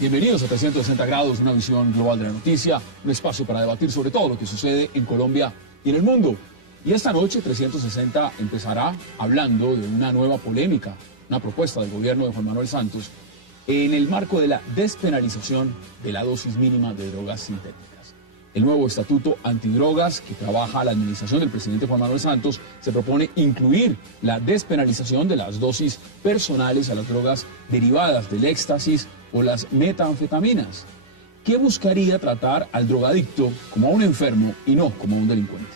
Bienvenidos a 360 grados, una visión global de la noticia, un espacio para debatir sobre todo lo que sucede en Colombia y en el mundo. Y esta noche 360 empezará hablando de una nueva polémica, una propuesta del gobierno de Juan Manuel Santos en el marco de la despenalización de la dosis mínima de drogas sintéticas. El nuevo estatuto antidrogas que trabaja la administración del presidente Juan Manuel Santos se propone incluir la despenalización de las dosis personales a las drogas derivadas del éxtasis o las metanfetaminas, que buscaría tratar al drogadicto como a un enfermo y no como a un delincuente.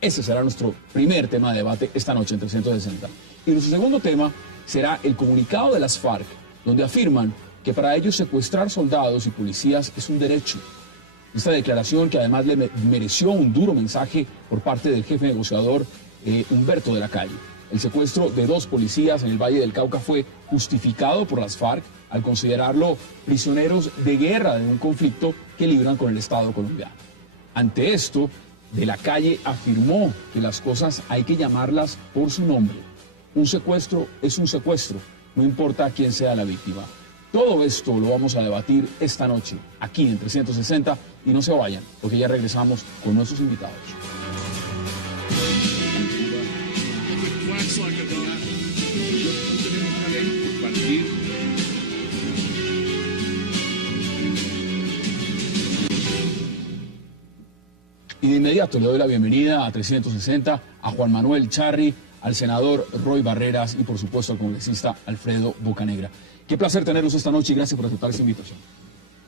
Ese será nuestro primer tema de debate esta noche en 360. Y nuestro segundo tema será el comunicado de las FARC, donde afirman que para ellos secuestrar soldados y policías es un derecho. Esta declaración, que además le mereció un duro mensaje por parte del jefe negociador Humberto de la Calle. El secuestro de 2 policías en el Valle del Cauca fue justificado por las FARC al considerarlo prisioneros de guerra de un conflicto que libran con el Estado colombiano. Ante esto, de la Calle afirmó que las cosas hay que llamarlas por su nombre. Un secuestro es un secuestro, no importa quién sea la víctima. Todo esto lo vamos a debatir esta noche, aquí en 360, y no se vayan, porque ya regresamos con nuestros invitados. Y de inmediato le doy la bienvenida a 360 a Juan Manuel Charri, al senador Roy Barreras y por supuesto al congresista Alfredo Bocanegra. Qué placer tenerlos esta noche y gracias por aceptar esta invitación.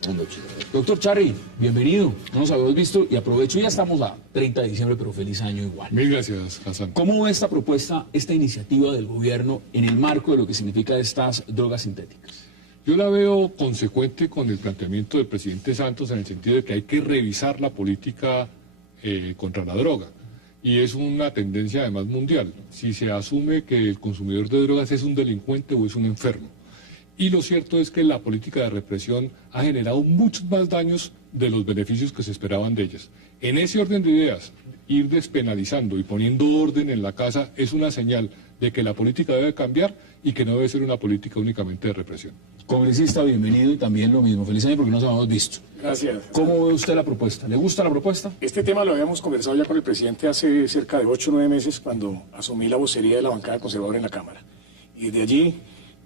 Buenas noches. Doctor Charri, bienvenido. No nos habíamos visto y aprovecho, ya estamos a 30 de diciembre, pero feliz año igual. Mil gracias, Hassan. ¿Cómo ve esta propuesta, esta iniciativa del gobierno en el marco de lo que significa estas drogas sintéticas? Yo la veo consecuente con el planteamiento del presidente Santos en el sentido de que hay que revisar la política contra la droga. Y es una tendencia además mundial. Si se asume que el consumidor de drogas es un delincuente o es un enfermo. Y lo cierto es que la política de represión ha generado muchos más daños de los beneficios que se esperaban de ellas. En ese orden de ideas, ir despenalizando y poniendo orden en la casa es una señal de que la política debe cambiar y que no debe ser una política únicamente de represión. Congresista, bienvenido y también lo mismo. Feliz año porque no nos habíamos visto. Gracias. ¿Cómo ve usted la propuesta? ¿Le gusta la propuesta? Este tema lo habíamos conversado ya con el presidente hace cerca de 8 o 9 meses cuando asumí la vocería de la bancada conservadora en la Cámara. Y de allí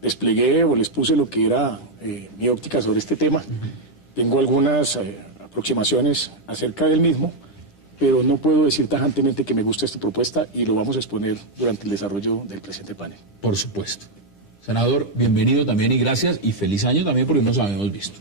desplegué o les puse lo que era mi óptica sobre este tema. Tengo algunas aproximaciones acerca del mismo, pero no puedo decir tajantemente que me gusta esta propuesta y lo vamos a exponer durante el desarrollo del presente panel. Por supuesto. Senador, bienvenido también y gracias y feliz año también porque no nos habíamos visto.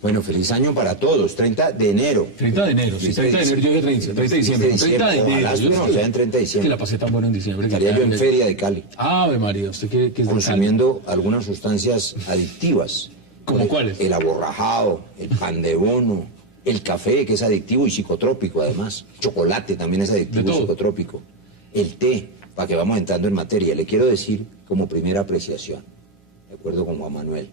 Bueno, feliz año para todos, 30 de enero. 30 de enero, sí, 30 de enero, yo dije 30 de diciembre, 30 de enero. Ojalá no, o sea, en 30 de diciembre. Que la pasé tan buena en diciembre. Estaría yo en Feria de Cali. Ave María, ¿usted qué es de Cali? Consumiendo algunas sustancias adictivas. ¿Cómo cuáles? El aborrajado, el pan de bono, el café, que es adictivo y psicotrópico además. Chocolate también es adictivo y psicotrópico. El té, para que vamos entrando en materia. Le quiero decir como primera apreciación, de acuerdo con Juan Manuel,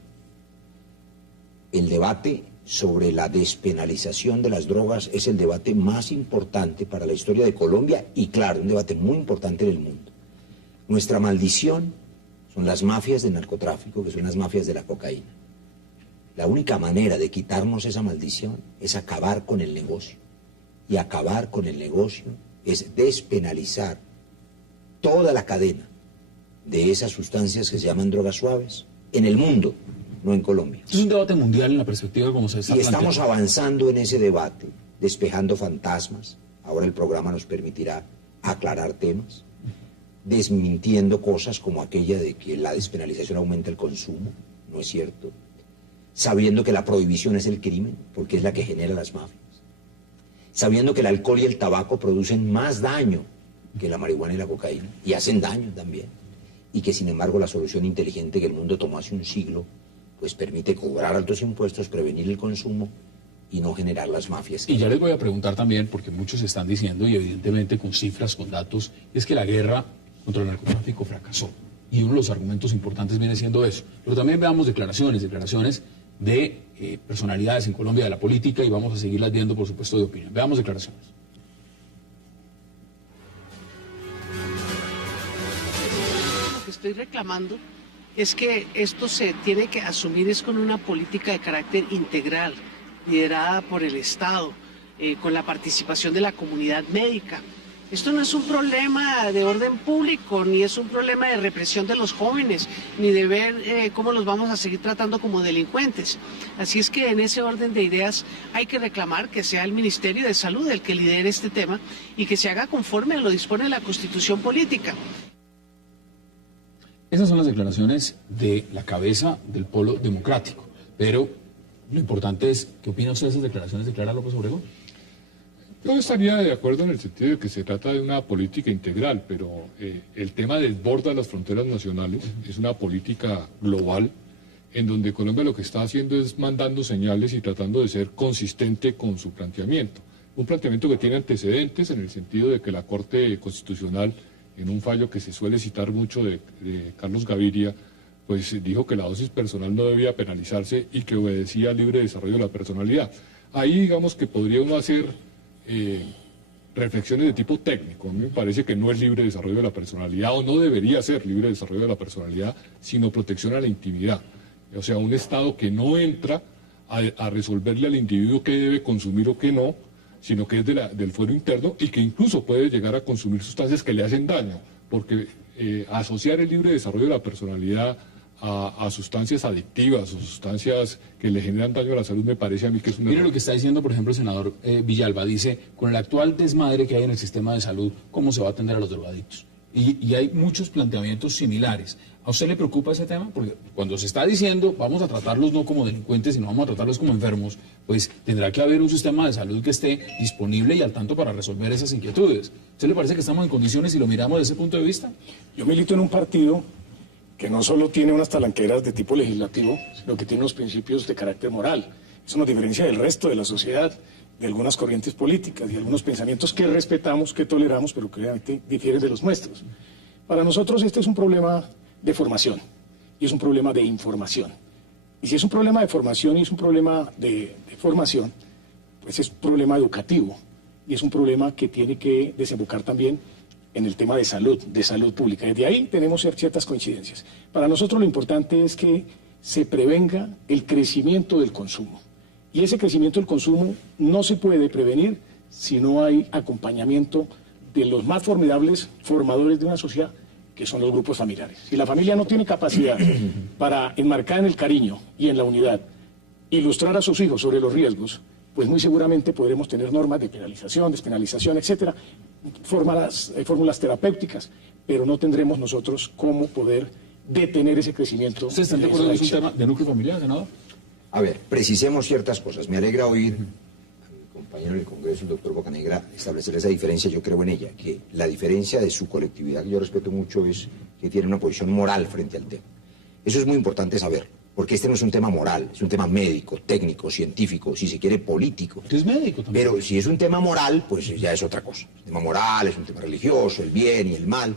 el debate sobre la despenalización de las drogas es el debate más importante para la historia de Colombia y, claro, un debate muy importante en el mundo. Nuestra maldición son las mafias del narcotráfico, que son las mafias de la cocaína. La única manera de quitarnos esa maldición es acabar con el negocio. Y acabar con el negocio es despenalizar toda la cadena de esas sustancias que se llaman drogas suaves en el mundo, no en Colombia. Es un debate mundial en la perspectiva como se está planteando. Y estamos avanzando en ese debate, despejando fantasmas. Ahora el programa nos permitirá aclarar temas, desmintiendo cosas como aquella de que la despenalización aumenta el consumo, no es cierto, sabiendo que la prohibición es el crimen, porque es la que genera las mafias, sabiendo que el alcohol y el tabaco producen más daño que la marihuana y la cocaína, y hacen daño también, y que sin embargo la solución inteligente que el mundo tomó hace un siglo, pues permite cobrar altos impuestos, prevenir el consumo y no generar las mafias. Y ya les voy a preguntar también, porque muchos están diciendo, y evidentemente con cifras, con datos, es que la guerra contra el narcotráfico fracasó. Y uno de los argumentos importantes viene siendo eso. Pero también veamos declaraciones de personalidades en Colombia de la política y vamos a seguirlas viendo, por supuesto, de opinión. Veamos declaraciones. que estoy reclamando es que esto se tiene que asumir es con una política de carácter integral, liderada por el Estado, con la participación de la comunidad médica. Esto no es un problema de orden público, ni es un problema de represión de los jóvenes, ni de ver cómo los vamos a seguir tratando como delincuentes. Así es que en ese orden de ideas hay que reclamar que sea el Ministerio de Salud el que lidere este tema y que se haga conforme a lo dispone la Constitución Política. Esas son las declaraciones de la cabeza del Polo Democrático. Pero lo importante es, ¿qué opina usted de esas declaraciones de Clara López Obregón? Yo estaría de acuerdo en el sentido de que se trata de una política integral, pero el tema desborda las fronteras nacionales, es una política global en donde Colombia lo que está haciendo es mandando señales y tratando de ser consistente con su planteamiento. Un planteamiento que tiene antecedentes en el sentido de que la Corte Constitucional, en un fallo que se suele citar mucho de Carlos Gaviria, pues dijo que la dosis personal no debía penalizarse y que obedecía al libre desarrollo de la personalidad. Ahí digamos que podría uno hacer reflexiones de tipo técnico. A mí me parece que no es libre desarrollo de la personalidad o no debería ser libre desarrollo de la personalidad, sino protección a la intimidad. O sea, un Estado que no entra a resolverle al individuo qué debe consumir o qué no, sino que es del fuero interno y que incluso puede llegar a consumir sustancias que le hacen daño, porque asociar el libre desarrollo de la personalidad a sustancias adictivas o sustancias que le generan daño a la salud me parece a mí que es una... Mire lo que está diciendo, por ejemplo, el senador Villalba, dice, con el actual desmadre que hay en el sistema de salud, ¿cómo se va a atender a los drogadictos? Y hay muchos planteamientos similares. ¿A usted le preocupa ese tema? Porque cuando se está diciendo vamos a tratarlos no como delincuentes, sino vamos a tratarlos como enfermos, pues tendrá que haber un sistema de salud que esté disponible y al tanto para resolver esas inquietudes. ¿A usted le parece que estamos en condiciones si lo miramos desde ese punto de vista? Yo milito en un partido que no solo tiene unas talanqueras de tipo legislativo, sino que tiene unos principios de carácter moral. Eso nos diferencia del resto de la sociedad, de algunas corrientes políticas y algunos pensamientos que respetamos, que toleramos, pero que realmente difieren de los nuestros. Para nosotros este es un problema de formación y es un problema de información. Y si es un problema de formación y es un problema de formación, pues es un problema educativo y es un problema que tiene que desembocar también en el tema de salud pública. Desde ahí tenemos ciertas coincidencias. Para nosotros lo importante es que se prevenga el crecimiento del consumo. Y ese crecimiento del consumo no se puede prevenir si no hay acompañamiento de los más formidables formadores de una sociedad, que son los grupos familiares. Si la familia no tiene capacidad para enmarcar en el cariño y en la unidad, ilustrar a sus hijos sobre los riesgos, pues muy seguramente podremos tener normas de penalización, despenalización, etcétera, fórmulas terapéuticas, pero no tendremos nosotros cómo poder detener ese crecimiento. ¿Ustedes están de acuerdo que es un tema de núcleo familiar, senador? A ver, precisemos ciertas cosas. Me alegra oír a mi compañero en el Congreso, el doctor Bocanegra, establecer esa diferencia. Yo creo en ella, que la diferencia de su colectividad, que yo respeto mucho, es que tiene una posición moral frente al tema. Eso es muy importante saberlo, porque este no es un tema moral, es un tema médico, técnico, científico, si se quiere político. Es médico también. Pero si es un tema moral, pues ya es otra cosa. Es un tema moral, es un tema religioso, el bien y el mal.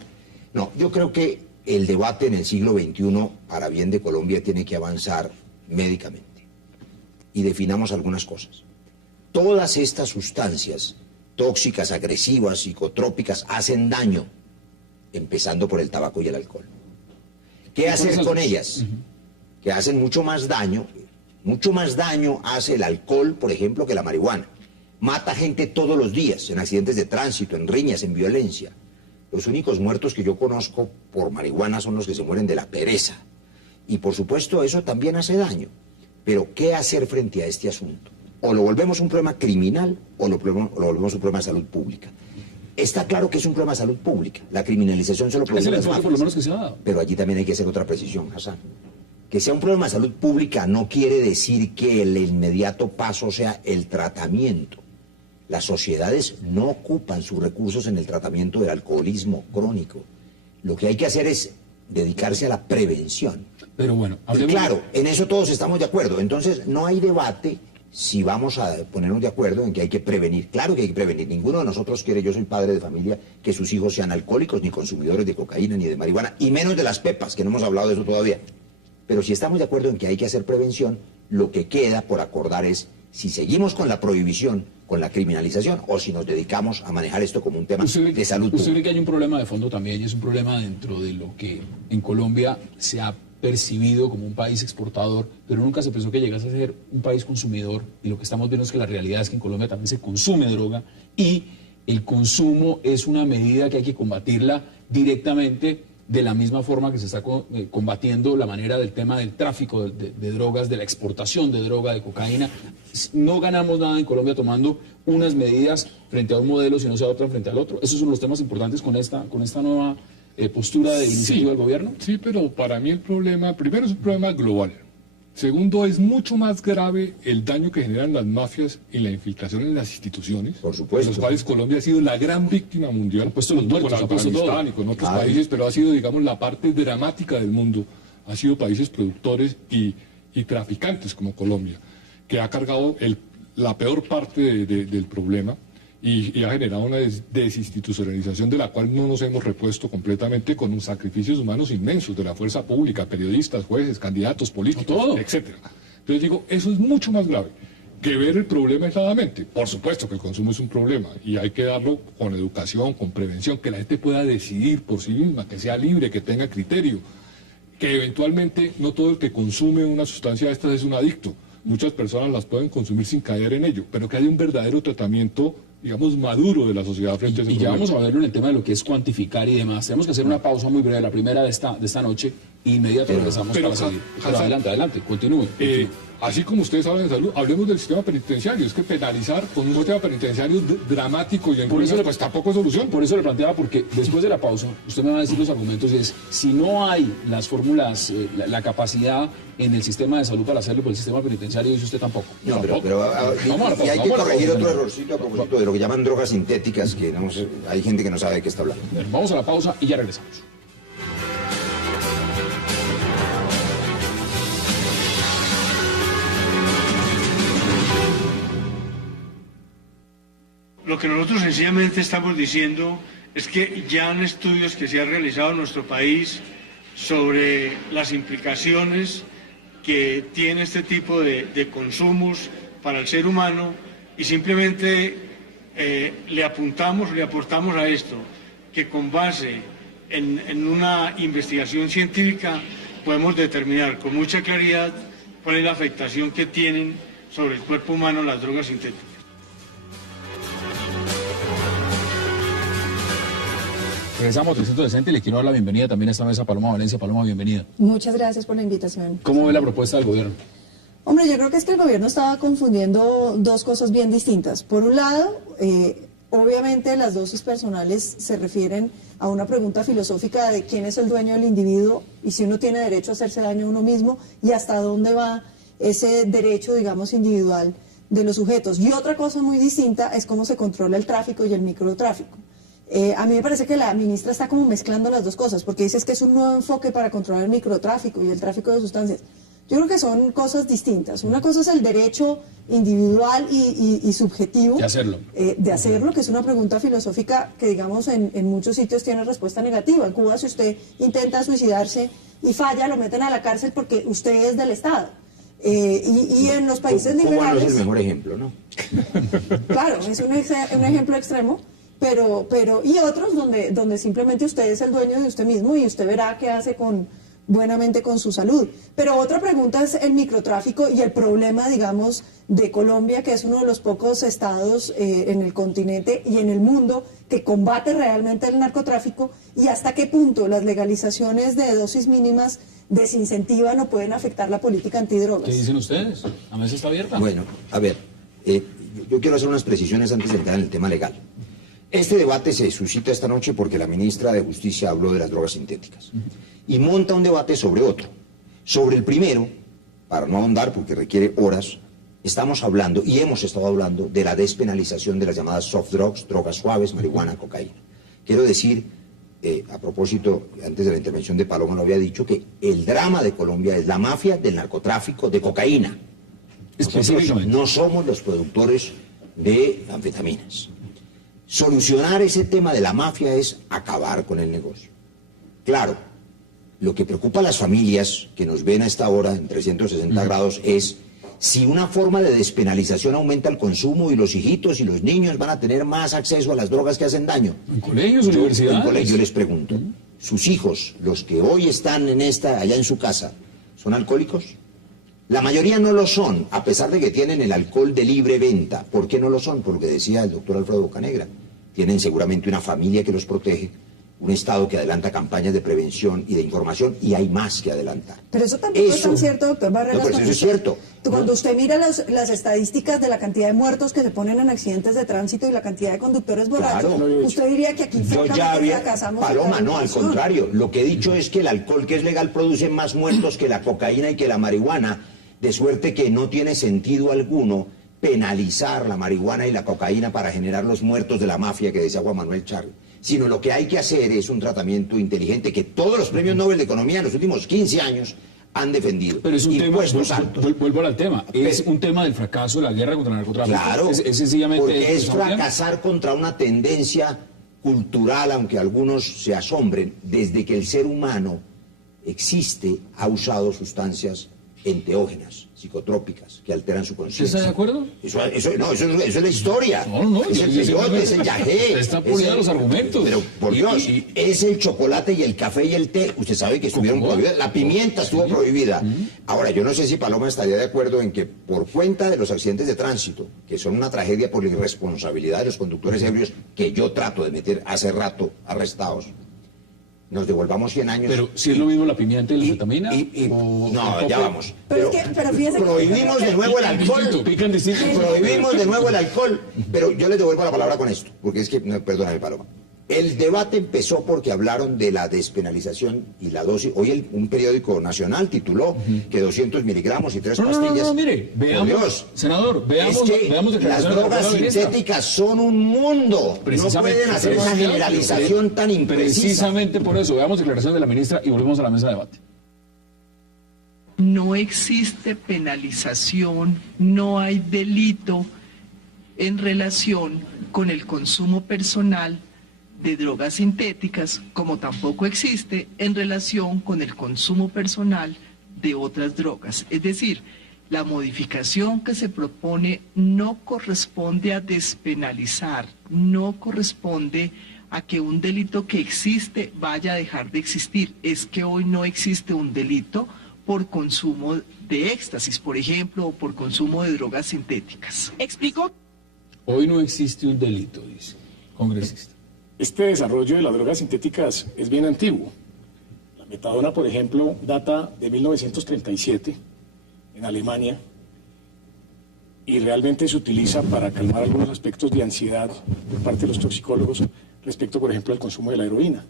No, yo creo que el debate en el siglo XXI, para bien de Colombia, tiene que avanzar médicamente. Y definamos algunas cosas. Todas estas sustancias tóxicas, agresivas, psicotrópicas, hacen daño, empezando por el tabaco y el alcohol. ¿Qué hacer con ellas? Que hacen mucho más daño hace el alcohol, por ejemplo, que la marihuana. Mata gente todos los días, en accidentes de tránsito, en riñas, en violencia. Los únicos muertos que yo conozco por marihuana son los que se mueren de la pereza. Y por supuesto eso también hace daño. Pero ¿qué hacer frente a este asunto? O lo volvemos un problema criminal o lo volvemos un problema de salud pública. Está claro que es un problema de salud pública. La criminalización solo produce las mafias. Por lo menos que se ha dado. Pero allí también hay que hacer otra precisión, Hassan. Que sea un problema de salud pública no quiere decir que el inmediato paso sea el tratamiento. Las sociedades no ocupan sus recursos en el tratamiento del alcoholismo crónico. Lo que hay que hacer es dedicarse a la prevención. Pero bueno, claro, en eso todos estamos de acuerdo. Entonces no hay debate si vamos a ponernos de acuerdo en que hay que prevenir. Claro que hay que prevenir. Ninguno de nosotros quiere, yo soy padre de familia, que sus hijos sean alcohólicos, ni consumidores de cocaína, ni de marihuana, y menos de las pepas, que no hemos hablado de eso todavía. Pero si estamos de acuerdo en que hay que hacer prevención, lo que queda por acordar es si seguimos con la prohibición, con la criminalización, o si nos dedicamos a manejar esto como un tema de salud pública. ¿Usted cree que hay un problema de fondo también, y es un problema dentro de lo que en Colombia se ha percibido como un país exportador, pero nunca se pensó que llegase a ser un país consumidor? Y lo que estamos viendo es que la realidad es que en Colombia también se consume droga, y el consumo es una medida que hay que combatirla directamente, de la misma forma que se está combatiendo la manera del tema del tráfico de drogas, de la exportación de droga, de cocaína. No ganamos nada en Colombia tomando unas medidas frente a un modelo, si no se adoptan frente al otro. Esos son los temas importantes con esta nueva postura de iniciativa del gobierno. Sí, pero para mí el problema, primero, es un problema global. Segundo, es mucho más grave el daño que generan las mafias y la infiltración en las instituciones. Por supuesto. En los cuales Colombia ha sido la gran víctima mundial. Ha puesto los muertos, con Afganistán y con otros países, pero ha sido, digamos, la parte dramática del mundo. Ha sido países productores y traficantes como Colombia, que ha cargado la peor parte del problema. Y ha generado una desinstitucionalización de la cual no nos hemos repuesto completamente, con unos sacrificios humanos inmensos de la fuerza pública, periodistas, jueces, candidatos políticos, etcétera. Entonces digo, eso es mucho más grave que ver el problema aisladamente. Por supuesto que el consumo es un problema y hay que darlo con educación, con prevención, que la gente pueda decidir por sí misma, que sea libre, que tenga criterio, que eventualmente no todo el que consume una sustancia de estas es un adicto. Muchas personas las pueden consumir sin caer en ello, pero que haya un verdadero tratamiento, digamos, maduro de la sociedad frente a ese problema. Y ya vamos a verlo en el tema de lo que es cuantificar y demás. Tenemos que hacer una pausa muy breve, la primera de esta noche, e inmediatamente regresamos para seguir. Pero adelante, continúe. Así como ustedes hablan de salud, hablemos del sistema penitenciario. Es que penalizar con un sistema penitenciario dramático y en ruinas, pues tampoco es solución. Por eso le planteaba, porque después de la pausa, usted me va a decir los argumentos, y es, si no hay las fórmulas, la capacidad en el sistema de salud para hacerlo, por el sistema penitenciario, dice usted tampoco. No, pero y hay que corregir otro errorcito a propósito de lo que llaman drogas sintéticas, que no sé, hay gente que no sabe de qué está hablando. Vamos a la pausa y ya regresamos. Lo que nosotros sencillamente estamos diciendo es que ya han estudios que se han realizado en nuestro país sobre las implicaciones que tiene este tipo de consumos para el ser humano, y simplemente le aportamos a esto, que con base en una investigación científica podemos determinar con mucha claridad cuál es la afectación que tienen sobre el cuerpo humano las drogas sintéticas. Regresamos a 360 y le quiero dar la bienvenida también a esta mesa a Paloma Valencia. Paloma, bienvenida. Muchas gracias por la invitación. ¿Cómo ve la propuesta del gobierno? Hombre, yo creo que es que el gobierno estaba confundiendo dos cosas bien distintas. Por un lado, obviamente las dosis personales se refieren a una pregunta filosófica de quién es el dueño del individuo y si uno tiene derecho a hacerse daño a uno mismo y hasta dónde va ese derecho, digamos, individual de los sujetos. Y otra cosa muy distinta es cómo se controla el tráfico y el microtráfico. A mí me parece que la ministra está como mezclando las dos cosas, porque dice que es un nuevo enfoque para controlar el microtráfico y el tráfico de sustancias. Yo creo que son cosas distintas. Una cosa es el derecho individual y subjetivo de hacerlo, que es una pregunta filosófica que, digamos, en muchos sitios tiene respuesta negativa. En Cuba, si usted intenta suicidarse y falla, lo meten a la cárcel porque usted es del Estado. Y en los países liberales... No es el mejor ejemplo, ¿no? Claro, es un ejemplo extremo. Pero y otros donde simplemente usted es el dueño de usted mismo y usted verá qué hace buenamente con su salud. Pero otra pregunta es el microtráfico y el problema, digamos, de Colombia, que es uno de los pocos estados en el continente y en el mundo que combate realmente el narcotráfico, y hasta qué punto las legalizaciones de dosis mínimas desincentivan o pueden afectar la política antidrogas. ¿Qué dicen ustedes? ¿La mesa está abierta? Bueno, a ver, yo quiero hacer unas precisiones antes de entrar en el tema legal. Este debate se suscita esta noche porque la ministra de Justicia habló de las drogas sintéticas y monta un debate sobre otro. Sobre el primero, para no ahondar porque requiere horas, estamos hablando y hemos estado hablando de la despenalización de las llamadas soft drugs, drogas suaves, marihuana, cocaína. Quiero decir, a propósito, antes de la intervención de Paloma lo había dicho, que el drama de Colombia es la mafia del narcotráfico de cocaína. Nosotros no somos los productores de anfetaminas. Solucionar ese tema de la mafia es acabar con el negocio. Claro, lo que preocupa a las familias que nos ven a esta hora en 360 grados es si una forma de despenalización aumenta el consumo y los hijitos y los niños van a tener más acceso a las drogas que hacen daño. En colegios, universidades. En colegio les pregunto, ¿sus hijos, los que hoy están allá en su casa, son alcohólicos? La mayoría no lo son, a pesar de que tienen el alcohol de libre venta. ¿Por qué no lo son? Por lo que decía el doctor Alfredo Bocanegra. Tienen seguramente una familia que los protege, un Estado que adelanta campañas de prevención y de información, y hay más que adelantar. Pero eso tampoco es tan cierto, doctor Barreras. No, pero eso es cierto. Cuando usted mira las estadísticas de la cantidad de muertos que se ponen en accidentes de tránsito y la cantidad de conductores borrachos, Claro. usted diría que aquí Yo ya había, fracasamos. Paloma, no, al contrario. Lo que he dicho es que el alcohol que es legal produce más muertos que la cocaína y que la marihuana, de suerte que no tiene sentido alguno penalizar la marihuana y la cocaína para generar los muertos de la mafia que decía Juan Manuel Charri, sino lo que hay que hacer es un tratamiento inteligente que todos los premios Nobel de Economía en los últimos 15 años han defendido. Pero es un Impuestos tema, altos. vuelvo al tema, es un tema del fracaso de la guerra contra el narcotráfico. Claro, es sencillamente porque es eso, ¿no? fracasar contra una tendencia cultural, aunque algunos se asombren, desde que el ser humano existe, ha usado sustancias enteógenas, psicotrópicas, que alteran su ¿Usted conciencia. está de acuerdo? Eso es la historia. No, es el peyote, es el yagé. Está poniendo los argumentos. Pero, por Dios, es el chocolate y el café y el té. Usted sabe que estuvieron prohibidas. La pimienta estuvo prohibida. Ahora, yo no sé si Paloma estaría de acuerdo en que por cuenta de los accidentes de tránsito, que son una tragedia por la irresponsabilidad de los conductores ebrios, que yo trato de meter hace rato arrestados, nos devolvamos 100 años. Pero si es lo mismo la pimienta y la fetamina. No, ya vamos. Pero fíjese que prohibimos de nuevo el alcohol. Pican distinto. Prohibimos de nuevo el alcohol. Pero yo les devuelvo la palabra con esto, porque es que, no, perdóname, Paloma. El debate empezó porque hablaron de la despenalización y la dosis. Hoy un periódico nacional tituló que 200 miligramos y 3 pastillas. No, mire, veamos, por Dios, senador, veamos, es que veamos las declaraciones de la drogas ministra. sintéticas son un mundo. No pueden hacer una generalización tan imprecisa. Precisamente por eso, veamos declaraciones de la ministra y volvemos a la mesa de debate. No existe penalización, no hay delito en relación con el consumo personal de drogas sintéticas, como tampoco existe en relación con el consumo personal de otras drogas. Es decir, la modificación que se propone no corresponde a despenalizar, no corresponde a que un delito que existe vaya a dejar de existir. Es que hoy no existe un delito por consumo de éxtasis, por ejemplo, o por consumo de drogas sintéticas. ¿Explicó? Hoy no existe un delito, dice congresista. Este desarrollo de las drogas sintéticas es bien antiguo. La metadona, por ejemplo, data de 1937 en Alemania y realmente se utiliza para calmar algunos aspectos de ansiedad por parte de los toxicólogos respecto, por ejemplo, al consumo de la heroína.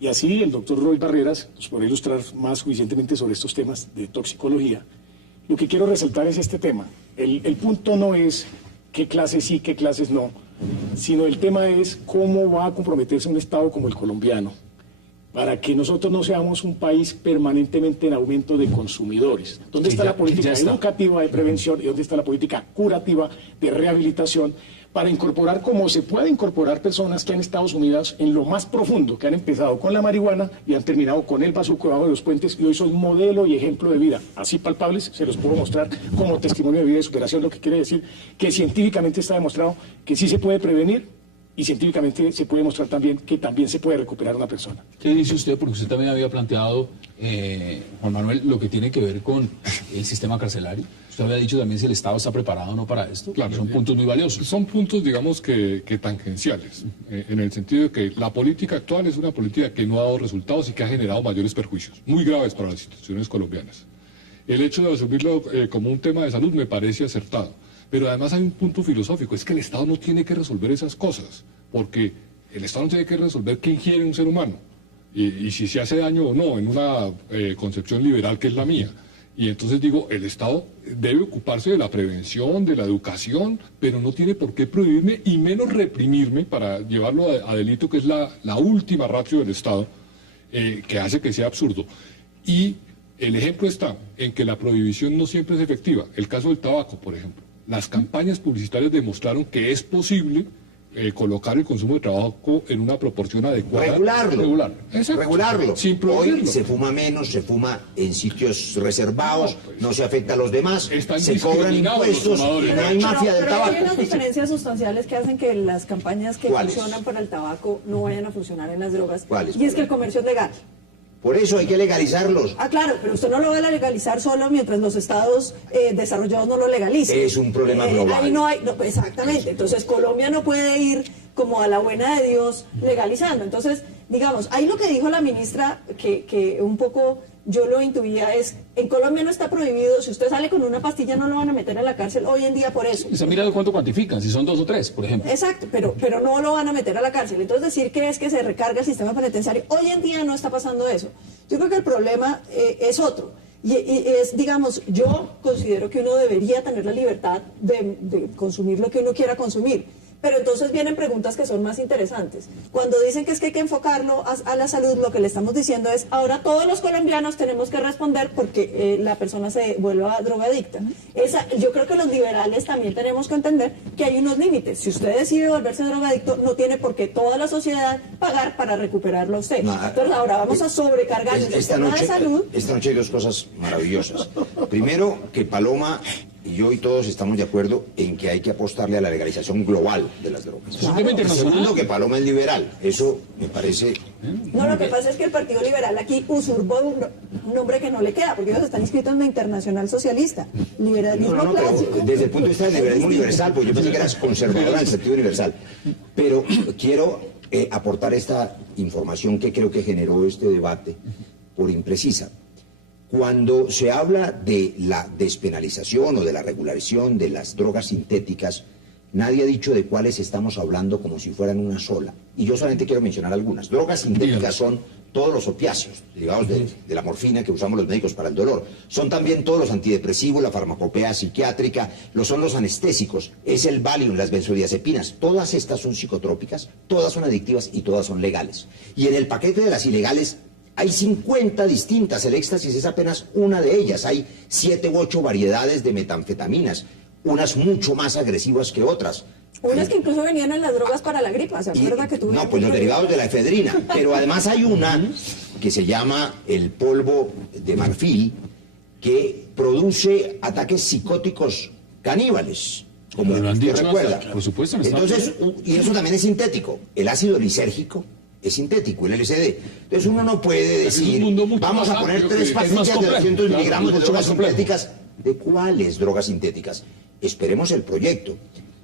Y así el doctor Roy Barreras nos podrá ilustrar más suficientemente sobre estos temas de toxicología. Lo que quiero resaltar es este tema. El punto no es qué clases sí, qué clases no, sino el tema es cómo va a comprometerse un Estado como el colombiano para que nosotros no seamos un país permanentemente en aumento de consumidores. ¿Dónde está la política educativa de prevención y dónde está la política curativa de rehabilitación para incorporar, como se puede incorporar personas que han estado sumidas en lo más profundo, que han empezado con la marihuana y han terminado con el bazuco debajo de los puentes y hoy son modelo y ejemplo de vida, así palpables, se los puedo mostrar como testimonio de vida y superación, lo que quiere decir que científicamente está demostrado que sí se puede prevenir y científicamente se puede mostrar también que también se puede recuperar una persona. ¿Qué dice usted? Porque usted también había planteado, Juan Manuel, lo que tiene que ver con el sistema carcelario. Usted había dicho también si el Estado está preparado o no para esto. Claro, son puntos muy valiosos. Son puntos, digamos, que tangenciales, en el sentido de que la política actual es una política que no ha dado resultados y que ha generado mayores perjuicios, muy graves para las instituciones colombianas. El hecho de asumirlo como un tema de salud me parece acertado, pero además hay un punto filosófico, es que el Estado no tiene que resolver esas cosas, porque el Estado no tiene que resolver qué ingiere un ser humano, y si se hace daño o no, en una concepción liberal que es la mía. Y entonces digo, el Estado debe ocuparse de la prevención, de la educación, pero no tiene por qué prohibirme y menos reprimirme para llevarlo a delito, que es la última ratio del Estado, que hace que sea absurdo. Y el ejemplo está en que la prohibición no siempre es efectiva. El caso del tabaco, por ejemplo. Las campañas publicitarias demostraron que es posible colocar el consumo de tabaco en una proporción adecuada. Regularlo. Exacto. Regularlo. Sin Hoy prohibirlo. se fuma menos, se fuma en sitios reservados, no se afecta a los demás, Están se cobran discriminados los impuestos y fumadores. no hay mafia del pero hay tabaco. unas diferencias sustanciales que hacen que las campañas que ¿Cuáles? funcionan para el tabaco no vayan a funcionar en las drogas. ¿Cuáles? Y es que el comercio es legal. Por eso hay que legalizarlos. Ah, claro, pero usted no lo va a legalizar solo mientras los estados desarrollados no lo legalicen. Es un problema global. Ahí no hay, no, exactamente. Entonces Colombia no puede ir como a la buena de Dios legalizando. Entonces, digamos, ahí lo que dijo la ministra, que un poco yo lo intuía, es, en Colombia no está prohibido, si usted sale con una pastilla no lo van a meter en la cárcel hoy en día por eso. ¿Se ha mirado cuánto cuantifican? Si son 2 o 3, por ejemplo. Exacto, pero no lo van a meter a la cárcel. Entonces decir que es que se recarga el sistema penitenciario, hoy en día no está pasando eso. Yo creo que el problema es otro. Y es, digamos, yo considero que uno debería tener la libertad de consumir lo que uno quiera consumir. Pero entonces vienen preguntas que son más interesantes. Cuando dicen que es que hay que enfocarlo a la salud, lo que le estamos diciendo es, ahora todos los colombianos tenemos que responder porque la persona se vuelva drogadicta. Yo creo que los liberales también tenemos que entender que hay unos límites. Si usted decide volverse drogadicto, no tiene por qué toda la sociedad pagar para recuperarlo a usted. Entonces ahora vamos a sobrecargar el sistema de salud. Esta noche hay dos cosas maravillosas. Primero, que Paloma y yo y todos estamos de acuerdo en que hay que apostarle a la legalización global de las drogas. Claro. Segundo, que Paloma es liberal. Eso me parece... No, lo que pasa es que el Partido Liberal aquí usurpó un nombre que no le queda, porque ellos están inscritos en la Internacional Socialista. Liberalismo No, clásico. pero desde el punto de vista del liberalismo universal, porque yo pensé que eras conservadora en el sentido universal. Pero quiero aportar esta información que creo que generó este debate por imprecisa. Cuando se habla de la despenalización o de la regularización de las drogas sintéticas, nadie ha dicho de cuáles estamos hablando como si fueran una sola. Y yo solamente quiero mencionar algunas. Drogas sintéticas son todos los opiáceos, derivados de la morfina que usamos los médicos para el dolor. Son también todos los antidepresivos, la farmacopea psiquiátrica, son los anestésicos, es el Valium, las benzodiazepinas. Todas estas son psicotrópicas, todas son adictivas y todas son legales. Y en el paquete de las ilegales hay 50 distintas, el éxtasis es apenas una de ellas. Hay 7 u 8 variedades de metanfetaminas, unas mucho más agresivas que otras. Unas que incluso venían en las drogas para la gripa, ¿se acuerda que No, pues los derivados de la efedrina. Pero además hay una que se llama el polvo de marfil, que produce ataques psicóticos caníbales, como Lo han usted dicho recuerda. por supuesto. Entonces, y eso también es sintético. El ácido lisérgico es sintético, el LSD. Entonces uno no puede decir, vamos a poner 3 pastillas de 200 miligramos de drogas sintéticas. ¿De cuáles drogas sintéticas? Esperemos el proyecto.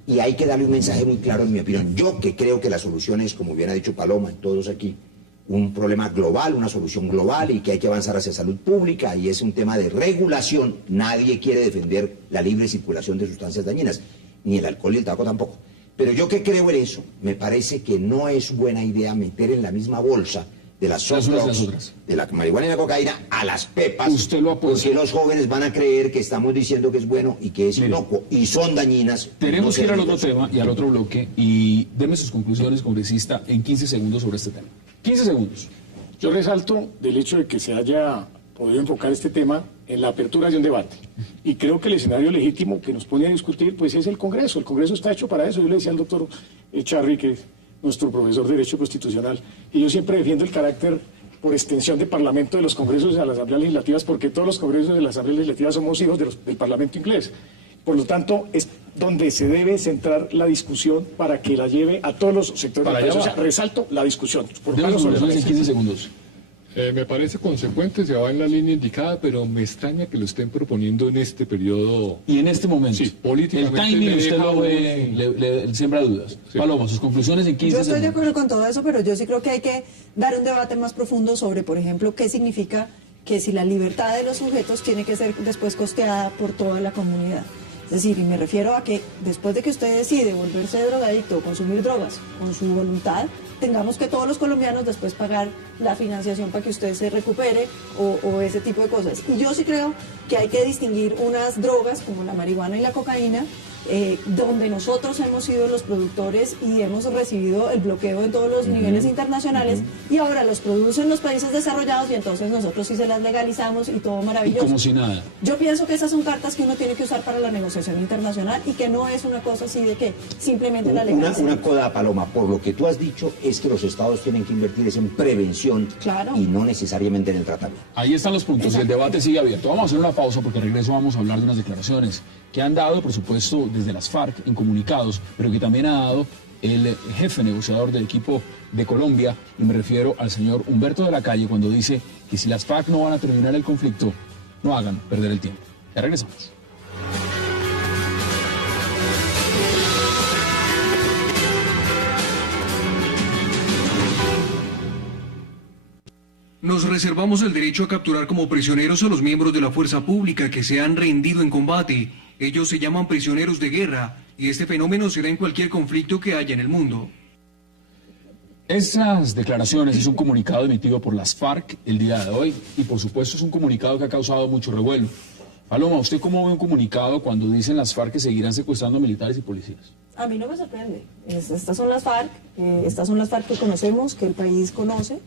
Y hay que darle un mensaje muy claro, en mi opinión. Yo que creo que la solución es, como bien ha dicho Paloma y todos aquí, un problema global, una solución global, y que hay que avanzar hacia salud pública, y es un tema de regulación. Nadie quiere defender la libre circulación de sustancias dañinas, ni el alcohol y el tabaco tampoco. Pero yo que creo en eso, me parece que no es buena idea meter en la misma bolsa de las soft drugs, de la marihuana y la cocaína, a las pepas. Usted lo apuesta. Porque los jóvenes van a creer que estamos diciendo que es bueno y que es inocuo, y son dañinas. Tenemos que ir al otro tema y al otro bloque, y deme sus conclusiones, congresista, en 15 segundos sobre este tema. 15 segundos. Yo resalto del hecho de que se haya podido enfocar este tema en la apertura de un debate. Y creo que el escenario legítimo que nos pone a discutir pues es el Congreso. El Congreso está hecho para eso. Yo le decía al doctor Charri, que es nuestro profesor de Derecho Constitucional, y yo siempre defiendo el carácter por extensión de parlamento de los congresos a las asambleas legislativas, porque todos los congresos de las asambleas legislativas somos hijos del parlamento inglés. Por lo tanto, es donde se debe centrar la discusión para que la lleve a todos los sectores del país. O sea, resalto la discusión. Por favor, en 15 segundos. Me parece consecuente, se va en la línea indicada, pero me extraña que lo estén proponiendo en este periodo. Y en este momento. Sí, políticamente. El timing usted lo ve, le siembra dudas. Sí. Paloma, sus conclusiones en 15 segundos. Yo estoy de acuerdo con todo eso, pero yo sí creo que hay que dar un debate más profundo sobre, por ejemplo, qué significa que si la libertad de los sujetos tiene que ser después costeada por toda la comunidad. Es decir, y me refiero a que después de que usted decide volverse drogadicto o consumir drogas con su voluntad, tengamos que todos los colombianos después pagar la financiación para que usted se recupere o ese tipo de cosas. Y yo sí creo que hay que distinguir unas drogas como la marihuana y la cocaína donde nosotros hemos sido los productores y hemos recibido el bloqueo en todos los niveles internacionales, y ahora los producen los países desarrollados y entonces nosotros sí se las legalizamos y todo maravilloso. Y como si nada. Yo pienso que esas son cartas que uno tiene que usar para la negociación internacional y que no es una cosa así de que simplemente la legalicen. Una coda, Paloma, por lo que tú has dicho es que los estados tienen que invertir en prevención, claro, y no necesariamente en el tratamiento. Ahí están los puntos. El debate sigue abierto. Vamos a hacer una pausa porque al regreso vamos a hablar de unas declaraciones que han dado, por supuesto, desde las FARC en comunicados, pero que también ha dado el jefe negociador del equipo de Colombia, y me refiero al señor Humberto de la Calle, cuando dice que si las FARC no van a terminar el conflicto, no hagan perder el tiempo. Ya regresamos. Nos reservamos el derecho a capturar como prisioneros a los miembros de la fuerza pública que se han rendido en combate. Ellos se llaman prisioneros de guerra y este fenómeno se da en cualquier conflicto que haya en el mundo. Esas declaraciones es un comunicado emitido por las FARC el día de hoy y por supuesto es un comunicado que ha causado mucho revuelo. Paloma, ¿usted cómo ve un comunicado cuando dicen las FARC que seguirán secuestrando militares y policías? A mí no me sorprende. Estas son las FARC, que conocemos, que el país conoce,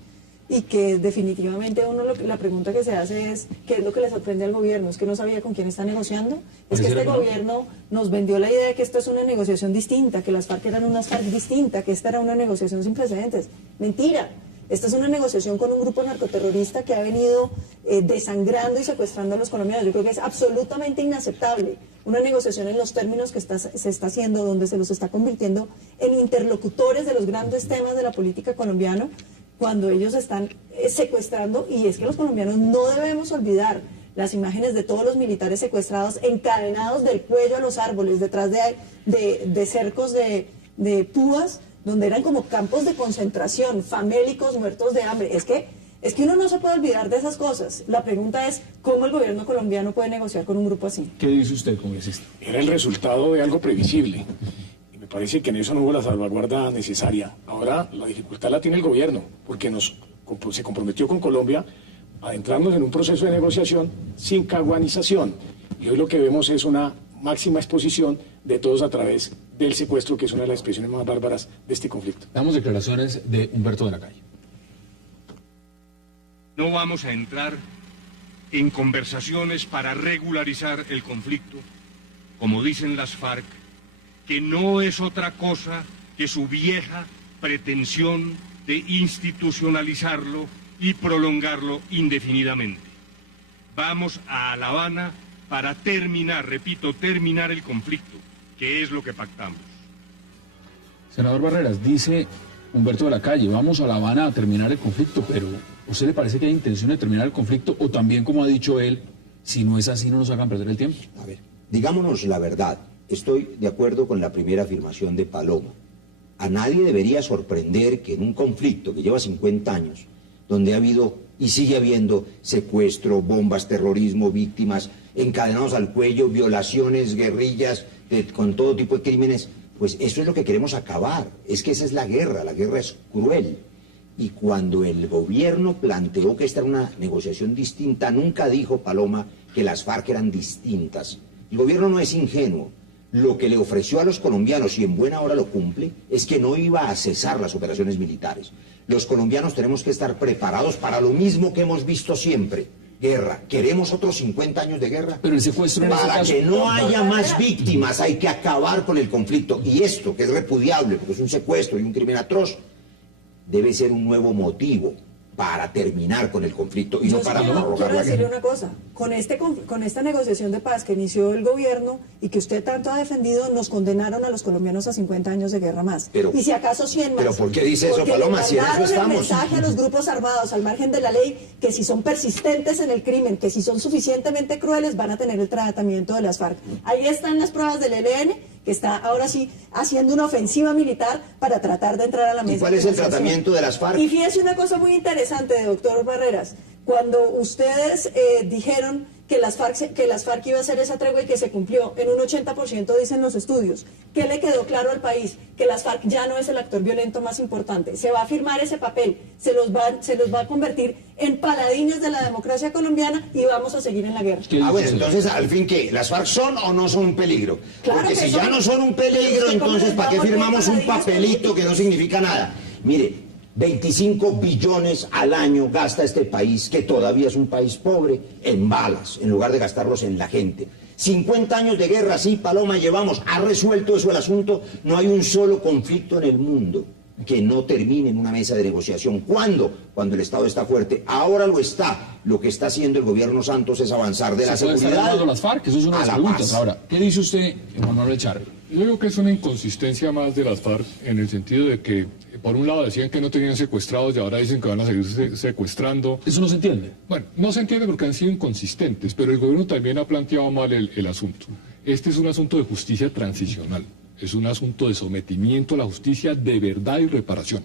y que definitivamente la pregunta que se hace es ¿qué es lo que le sorprende al gobierno? ¿Es que no sabía con quién está negociando? Es que este gobierno nos vendió la idea de que esto es una negociación distinta, que las FARC eran unas FARC distintas, que esta era una negociación sin precedentes. Mentira. Esta es una negociación con un grupo narcoterrorista que ha venido desangrando y secuestrando a los colombianos. Yo creo que es absolutamente inaceptable una negociación en los términos que se está haciendo, donde se los está convirtiendo en interlocutores de los grandes temas de la política colombiana, cuando ellos están secuestrando. Y es que los colombianos no debemos olvidar las imágenes de todos los militares secuestrados, encadenados del cuello a los árboles, detrás de cercos de púas, donde eran como campos de concentración, famélicos muertos de hambre. Es que uno no se puede olvidar de esas cosas. La pregunta es, ¿cómo el gobierno colombiano puede negociar con un grupo así? ¿Qué dice usted, congresista? Era el resultado de algo previsible. Y me parece que en eso no hubo la salvaguarda necesaria. Ahora la dificultad la tiene el gobierno, porque se comprometió con Colombia a adentrarnos en un proceso de negociación sin caguanización. Y hoy lo que vemos es una máxima exposición de todos a través del secuestro, que es una de las expresiones más bárbaras de este conflicto. Damos declaraciones de Humberto de la Calle. No vamos a entrar en conversaciones para regularizar el conflicto, como dicen las FARC, que no es otra cosa que su vieja pretensión de institucionalizarlo y prolongarlo indefinidamente. Vamos a La Habana para terminar, repito, terminar el conflicto, que es lo que pactamos. Senador Barreras, dice Humberto de la Calle, vamos a La Habana a terminar el conflicto, pero ¿a usted le parece que hay intención de terminar el conflicto? O también, como ha dicho él, si no es así, no nos hagan perder el tiempo. A ver, digámonos la verdad. Estoy de acuerdo con la primera afirmación de Paloma. A nadie debería sorprender que en un conflicto que lleva 50 años, donde ha habido y sigue habiendo secuestro, bombas, terrorismo, víctimas encadenados al cuello, violaciones, guerrillas, con todo tipo de crímenes, pues eso es lo que queremos acabar. Es que esa es la guerra es cruel. Y cuando el gobierno planteó que esta era una negociación distinta, nunca dijo, Paloma, que las FARC eran distintas. El gobierno no es ingenuo. Lo que le ofreció a los colombianos, y en buena hora lo cumple, es que no iba a cesar las operaciones militares. Los colombianos tenemos que estar preparados para lo mismo que hemos visto siempre. Guerra. ¿Queremos otros 50 años de guerra? Pero el secuestro... Para que no haya más víctimas hay que acabar con el conflicto. Y esto, que es repudiable, porque es un secuestro y un crimen atroz, debe ser un nuevo motivo para terminar con el conflicto y no para prorrogar la guerra. Quiero decirle una cosa, con esta negociación de paz que inició el gobierno y que usted tanto ha defendido, nos condenaron a los colombianos a 50 años de guerra más. Y si acaso 100 más. ¿Pero por qué dice eso, Paloma? Si en eso estamos. El mensaje a los grupos armados, al margen de la ley, que si son persistentes en el crimen, que si son suficientemente crueles, van a tener el tratamiento de las FARC. Ahí están las pruebas del ELN, que está ahora sí haciendo una ofensiva militar para tratar de entrar a la mesa. ¿Y cuál es el tratamiento de las FARC? Y fíjese una cosa muy interesante, doctor Barreras. Cuando ustedes dijeron que las FARC iba a hacer esa tregua y que se cumplió. En un 80% dicen los estudios. ¿Qué le quedó claro al país? Que las FARC ya no es el actor violento más importante. Se va a firmar ese papel, se los va a convertir en paladines de la democracia colombiana y vamos a seguir en la guerra. Bueno, entonces, al fin, ¿qué? ¿Las FARC son o no son un peligro? Claro. Porque si son, ya no son un peligro, entonces, ¿para qué firmamos un papelito que no significa nada? Mire, 25 billones al año gasta este país, que todavía es un país pobre, en balas, en lugar de gastarlos en la gente. 50 años de guerra, sí, Paloma, llevamos. ¿Ha resuelto eso el asunto? No hay un solo conflicto en el mundo que no termine en una mesa de negociación. ¿Cuándo? Cuando el Estado está fuerte. Ahora lo está. Lo que está haciendo el gobierno Santos es avanzar de la seguridad las FARC? Eso es una de las preguntas. Ahora, ¿qué dice usted, Manuel Echar? Yo creo que es una inconsistencia más de las FARC en el sentido de que, por un lado, decían que no tenían secuestrados y ahora dicen que van a seguir secuestrando. ¿Eso no se entiende? Bueno, no se entiende porque han sido inconsistentes, pero el gobierno también ha planteado mal el asunto. Este es un asunto de justicia transicional, es un asunto de sometimiento a la justicia de verdad y reparación.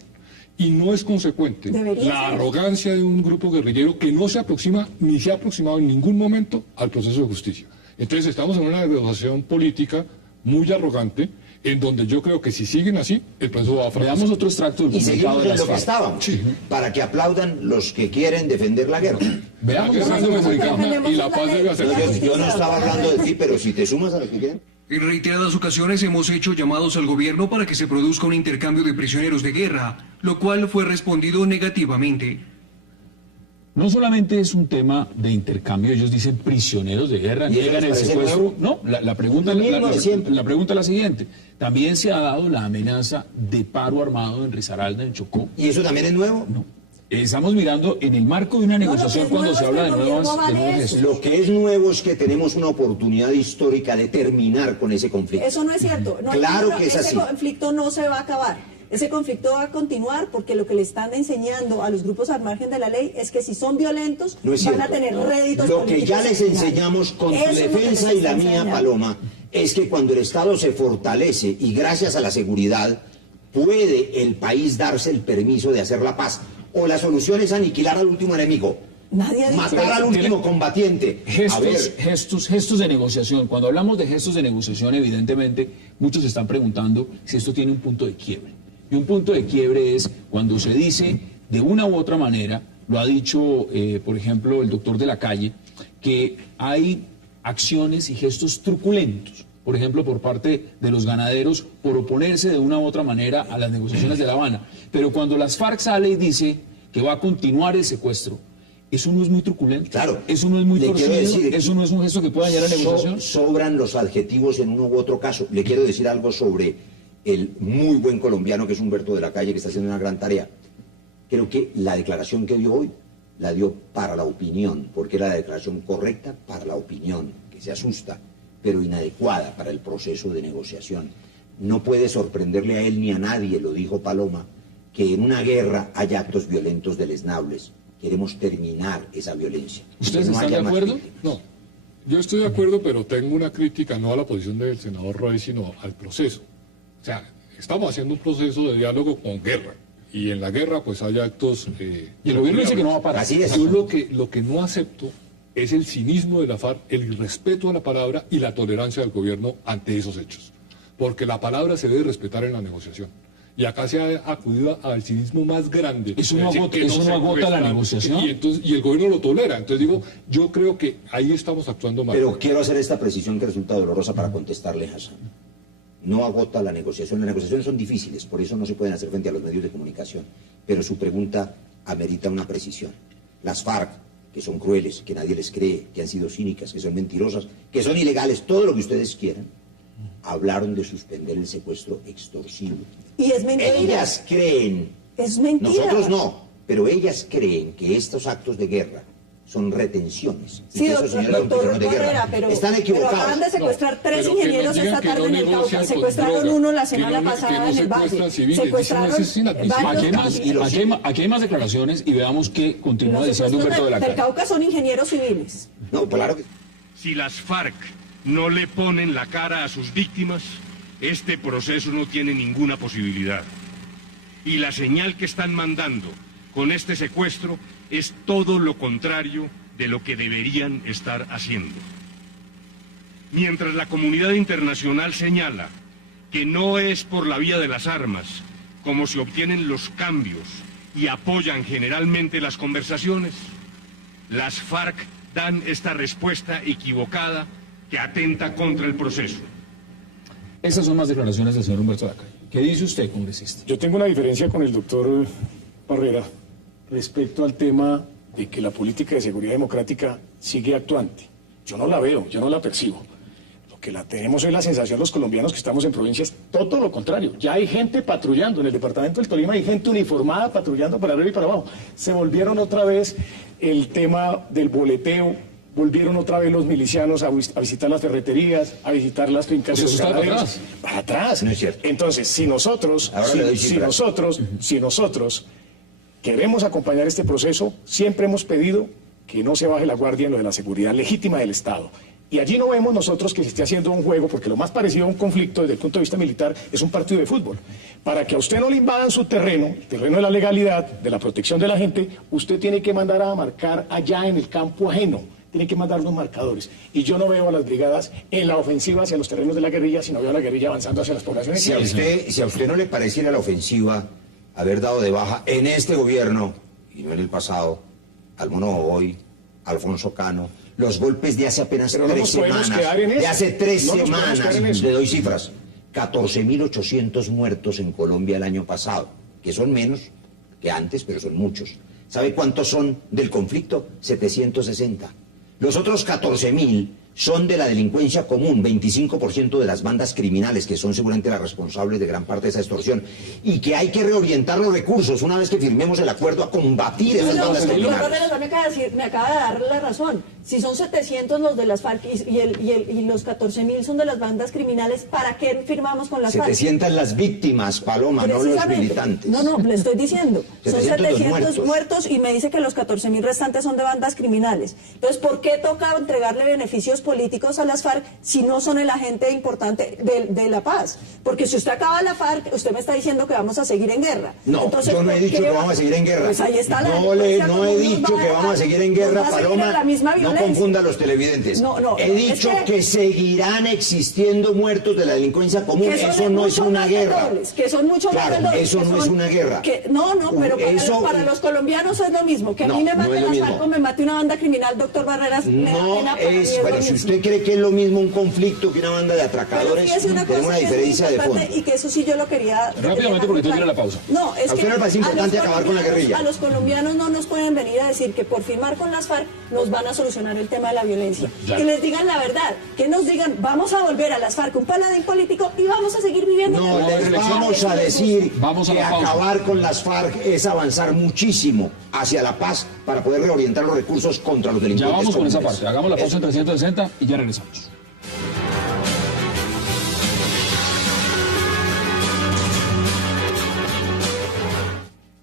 Y no es consecuente la arrogancia de un grupo guerrillero que no se aproxima ni se ha aproximado en ningún momento al proceso de justicia. Entonces estamos en una negociación política muy arrogante, en donde yo creo que si siguen así, el proceso va a fracasar. Veamos otro extracto del y seguimos de en lo que estábamos, para que aplaudan los que quieren defender la guerra. Veamos y la paz debe hacer. Yo no estaba hablando de ti, pero si te sumas a los que quieren. En reiteradas ocasiones hemos hecho llamados al gobierno para que se produzca un intercambio de prisioneros de guerra, lo cual fue respondido negativamente. No solamente es un tema de intercambio, ellos dicen prisioneros de guerra, niegan el secuestro. No, la pregunta es la siguiente. También se ha dado la amenaza de paro armado en Risaralda, en Chocó. ¿Y eso también es nuevo? No. Estamos mirando en el marco de una negociación cuando se habla de nuevas. Lo que es nuevo es que tenemos una oportunidad histórica de terminar con ese conflicto. Eso no es cierto. Claro que es así. Ese conflicto no se va a acabar. Ese conflicto va a continuar porque lo que le están enseñando a los grupos al margen de la ley es que si son violentos van a tener réditos políticos. Lo que ya les enseñamos con tu defensa y la mía, Paloma, es que cuando el Estado se fortalece y gracias a la seguridad puede el país darse el permiso de hacer la paz. O la solución es aniquilar al último enemigo. Nadie ha dicho matar al último combatiente. Gestos de negociación. Cuando hablamos de gestos de negociación, evidentemente, muchos se están preguntando si esto tiene un punto de quiebre. Y un punto de quiebre es cuando se dice, de una u otra manera, lo ha dicho, por ejemplo, el doctor de la Calle, que hay acciones y gestos truculentos, por ejemplo, por parte de los ganaderos, por oponerse de una u otra manera a las negociaciones de La Habana. Pero cuando las FARC sale y dice que va a continuar el secuestro, ¿eso no es muy truculento? Claro. ¿Eso no es muy torcido? ¿Eso no es un gesto que pueda dañar la negociación? Sobran los adjetivos en uno u otro caso. Le quiero decir algo sobre el muy buen colombiano que es Humberto de la Calle, que está haciendo una gran tarea. Creo que la declaración que dio hoy la dio para la opinión, porque era la declaración correcta para la opinión, que se asusta, pero inadecuada para el proceso de negociación. No puede sorprenderle a él ni a nadie, lo dijo Paloma, que en una guerra haya actos violentos deleznables. Queremos terminar esa violencia. ¿Ustedes están de acuerdo? No, yo estoy de acuerdo, pero tengo una crítica no a la posición del senador Roy, sino al proceso. O sea, estamos haciendo un proceso de diálogo con guerra. Y en la guerra, pues, hay actos... y el gobierno dice que no va a parar. Así es. Yo lo que no acepto es el cinismo de la FARC, el irrespeto a la palabra y la tolerancia del gobierno ante esos hechos. Porque la palabra se debe respetar en la negociación. Y acá se ha acudido al cinismo más grande. ¿Eso no agota la negociación? Y el gobierno lo tolera. Entonces digo, yo creo que ahí estamos actuando mal. Pero quiero hacer esta precisión que resulta dolorosa para contestarle a Hassan. No agota la negociación. Las negociaciones son difíciles, por eso no se pueden hacer frente a los medios de comunicación. Pero su pregunta amerita una precisión. Las FARC, que son crueles, que nadie les cree, que han sido cínicas, que son mentirosas, que son ilegales, todo lo que ustedes quieran, hablaron de suspender el secuestro extorsivo. Y es mentira. Ellas creen, es mentira. Nosotros no, pero ellas creen que estos actos de guerra son retenciones. Sí, doctor Herrera, pero están equivocados. Pero acaban de secuestrar tres ingenieros esta tarde en el Cauca. Secuestraron uno la semana pasada en el Valle. Secuestraron Aquí hay más declaraciones y veamos qué continúa diciendo Humberto de la Calle. Del Cauca son ingenieros civiles. No, claro que... Si las FARC no le ponen la cara a sus víctimas, este proceso no tiene ninguna posibilidad. Y la señal que están mandando con este secuestro es todo lo contrario de lo que deberían estar haciendo. Mientras la comunidad internacional señala que no es por la vía de las armas como se obtienen los cambios y apoyan generalmente las conversaciones, las FARC dan esta respuesta equivocada que atenta contra el proceso. Estas son las declaraciones del señor Humberto Lacalle. ¿Qué dice usted, congresista? Yo tengo una diferencia con el doctor Barrera respecto al tema de que la política de seguridad democrática sigue actuante. Yo no la veo, yo no la percibo. Lo que la tenemos es la sensación los colombianos que estamos en provincias, todo lo contrario. Ya hay gente patrullando en el departamento del Tolima, hay gente uniformada patrullando para arriba y para abajo. Se volvieron otra vez el tema del boleteo, volvieron otra vez los milicianos a visitar las ferreterías, a visitar las fincas de los ganaderos. Para atrás. No es cierto. Entonces, si nosotros queremos acompañar este proceso, siempre hemos pedido que no se baje la guardia en lo de la seguridad legítima del Estado. Y allí no vemos nosotros que se esté haciendo un juego, porque lo más parecido a un conflicto desde el punto de vista militar es un partido de fútbol. Para que a usted no le invadan su terreno, el terreno de la legalidad, de la protección de la gente, usted tiene que mandar a marcar allá en el campo ajeno. Tiene que mandar los marcadores. Y yo no veo a las brigadas en la ofensiva hacia los terrenos de la guerrilla, sino veo a la guerrilla avanzando hacia las poblaciones. Si a usted no le pareciera la ofensiva haber dado de baja en este gobierno, y no en el pasado, al Mono Hoy, Alfonso Cano, los golpes de hace apenas 3 semanas, de hace 3 semanas, le doy cifras, 14.800 muertos en Colombia el año pasado, que son menos que antes, pero son muchos. ¿Sabe cuántos son del conflicto? 760. Los otros 14.000 son de la delincuencia común, 25% de las bandas criminales, que son seguramente las responsables de gran parte de esa extorsión, y que hay que reorientar los recursos una vez que firmemos el acuerdo a combatir esas bandas criminales. Me acaba de dar la razón. Si son 700 los de las FARC y los 14.000 son de las bandas criminales, ¿para qué firmamos con las FARC? 700 las víctimas, Paloma, no los militantes. No, le estoy diciendo. Son 700 muertos y me dice que los 14.000 restantes son de bandas criminales. Entonces, ¿por qué toca entregarle beneficios políticos a las FARC si no son el agente importante de la paz? Porque si usted acaba la FARC, usted me está diciendo que vamos a seguir en guerra. No, entonces, yo no he dicho que vamos a seguir en guerra. Pues ahí está no he dicho que vamos a seguir en guerra, Paloma. No confunda a los televidentes. He dicho que seguirán existiendo muertos de la delincuencia común. Eso no es una guerra. Que son muchos más claro, eso no es una guerra. Pero para los colombianos es lo mismo. Que a mí me mate las FARC o me mate una banda criminal, doctor Barreras. Pero si usted cree que es lo mismo un conflicto que una banda de atracadores, tenemos una diferencia de fondo. Y que eso sí yo lo quería... Rápidamente, porque tú tienes la pausa. No, es ¿A usted no le parece importante acabar con la guerrilla? A los colombianos no nos pueden venir a decir que por firmar con las FARC nos van a solucionar el tema de la violencia. Que les digan la verdad, que nos digan, vamos a volver a las FARC un paladín político y vamos a seguir viviendo. No, les vamos a decir que acabar con las FARC es avanzar muchísimo hacia la paz para poder reorientar los recursos contra los delincuentes. Ya vamos con esa parte, hagamos la pausa en 360 y ya regresamos.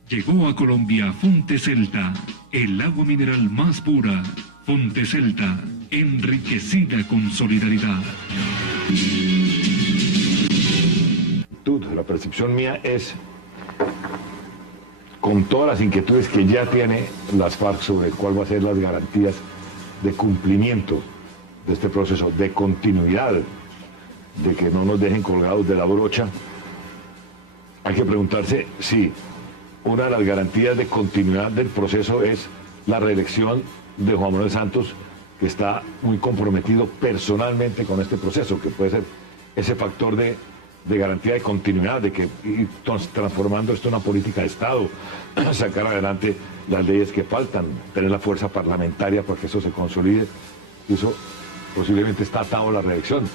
Llegó a Colombia Fonte Celta, el agua mineral más pura. Fonte Celta, enriquecida con solidaridad. La percepción mía es, con todas las inquietudes que ya tiene las FARC sobre cuál va a ser las garantías de cumplimiento de este proceso, de continuidad, de que no nos dejen colgados de la brocha, hay que preguntarse si una de las garantías de continuidad del proceso es la reelección de Juan Manuel Santos, que está muy comprometido personalmente con este proceso, que puede ser ese factor de garantía de continuidad, de que ir transformando esto en una política de Estado, sacar adelante las leyes que faltan, tener la fuerza parlamentaria para que eso se consolide. Eso posiblemente está atado a la reelección.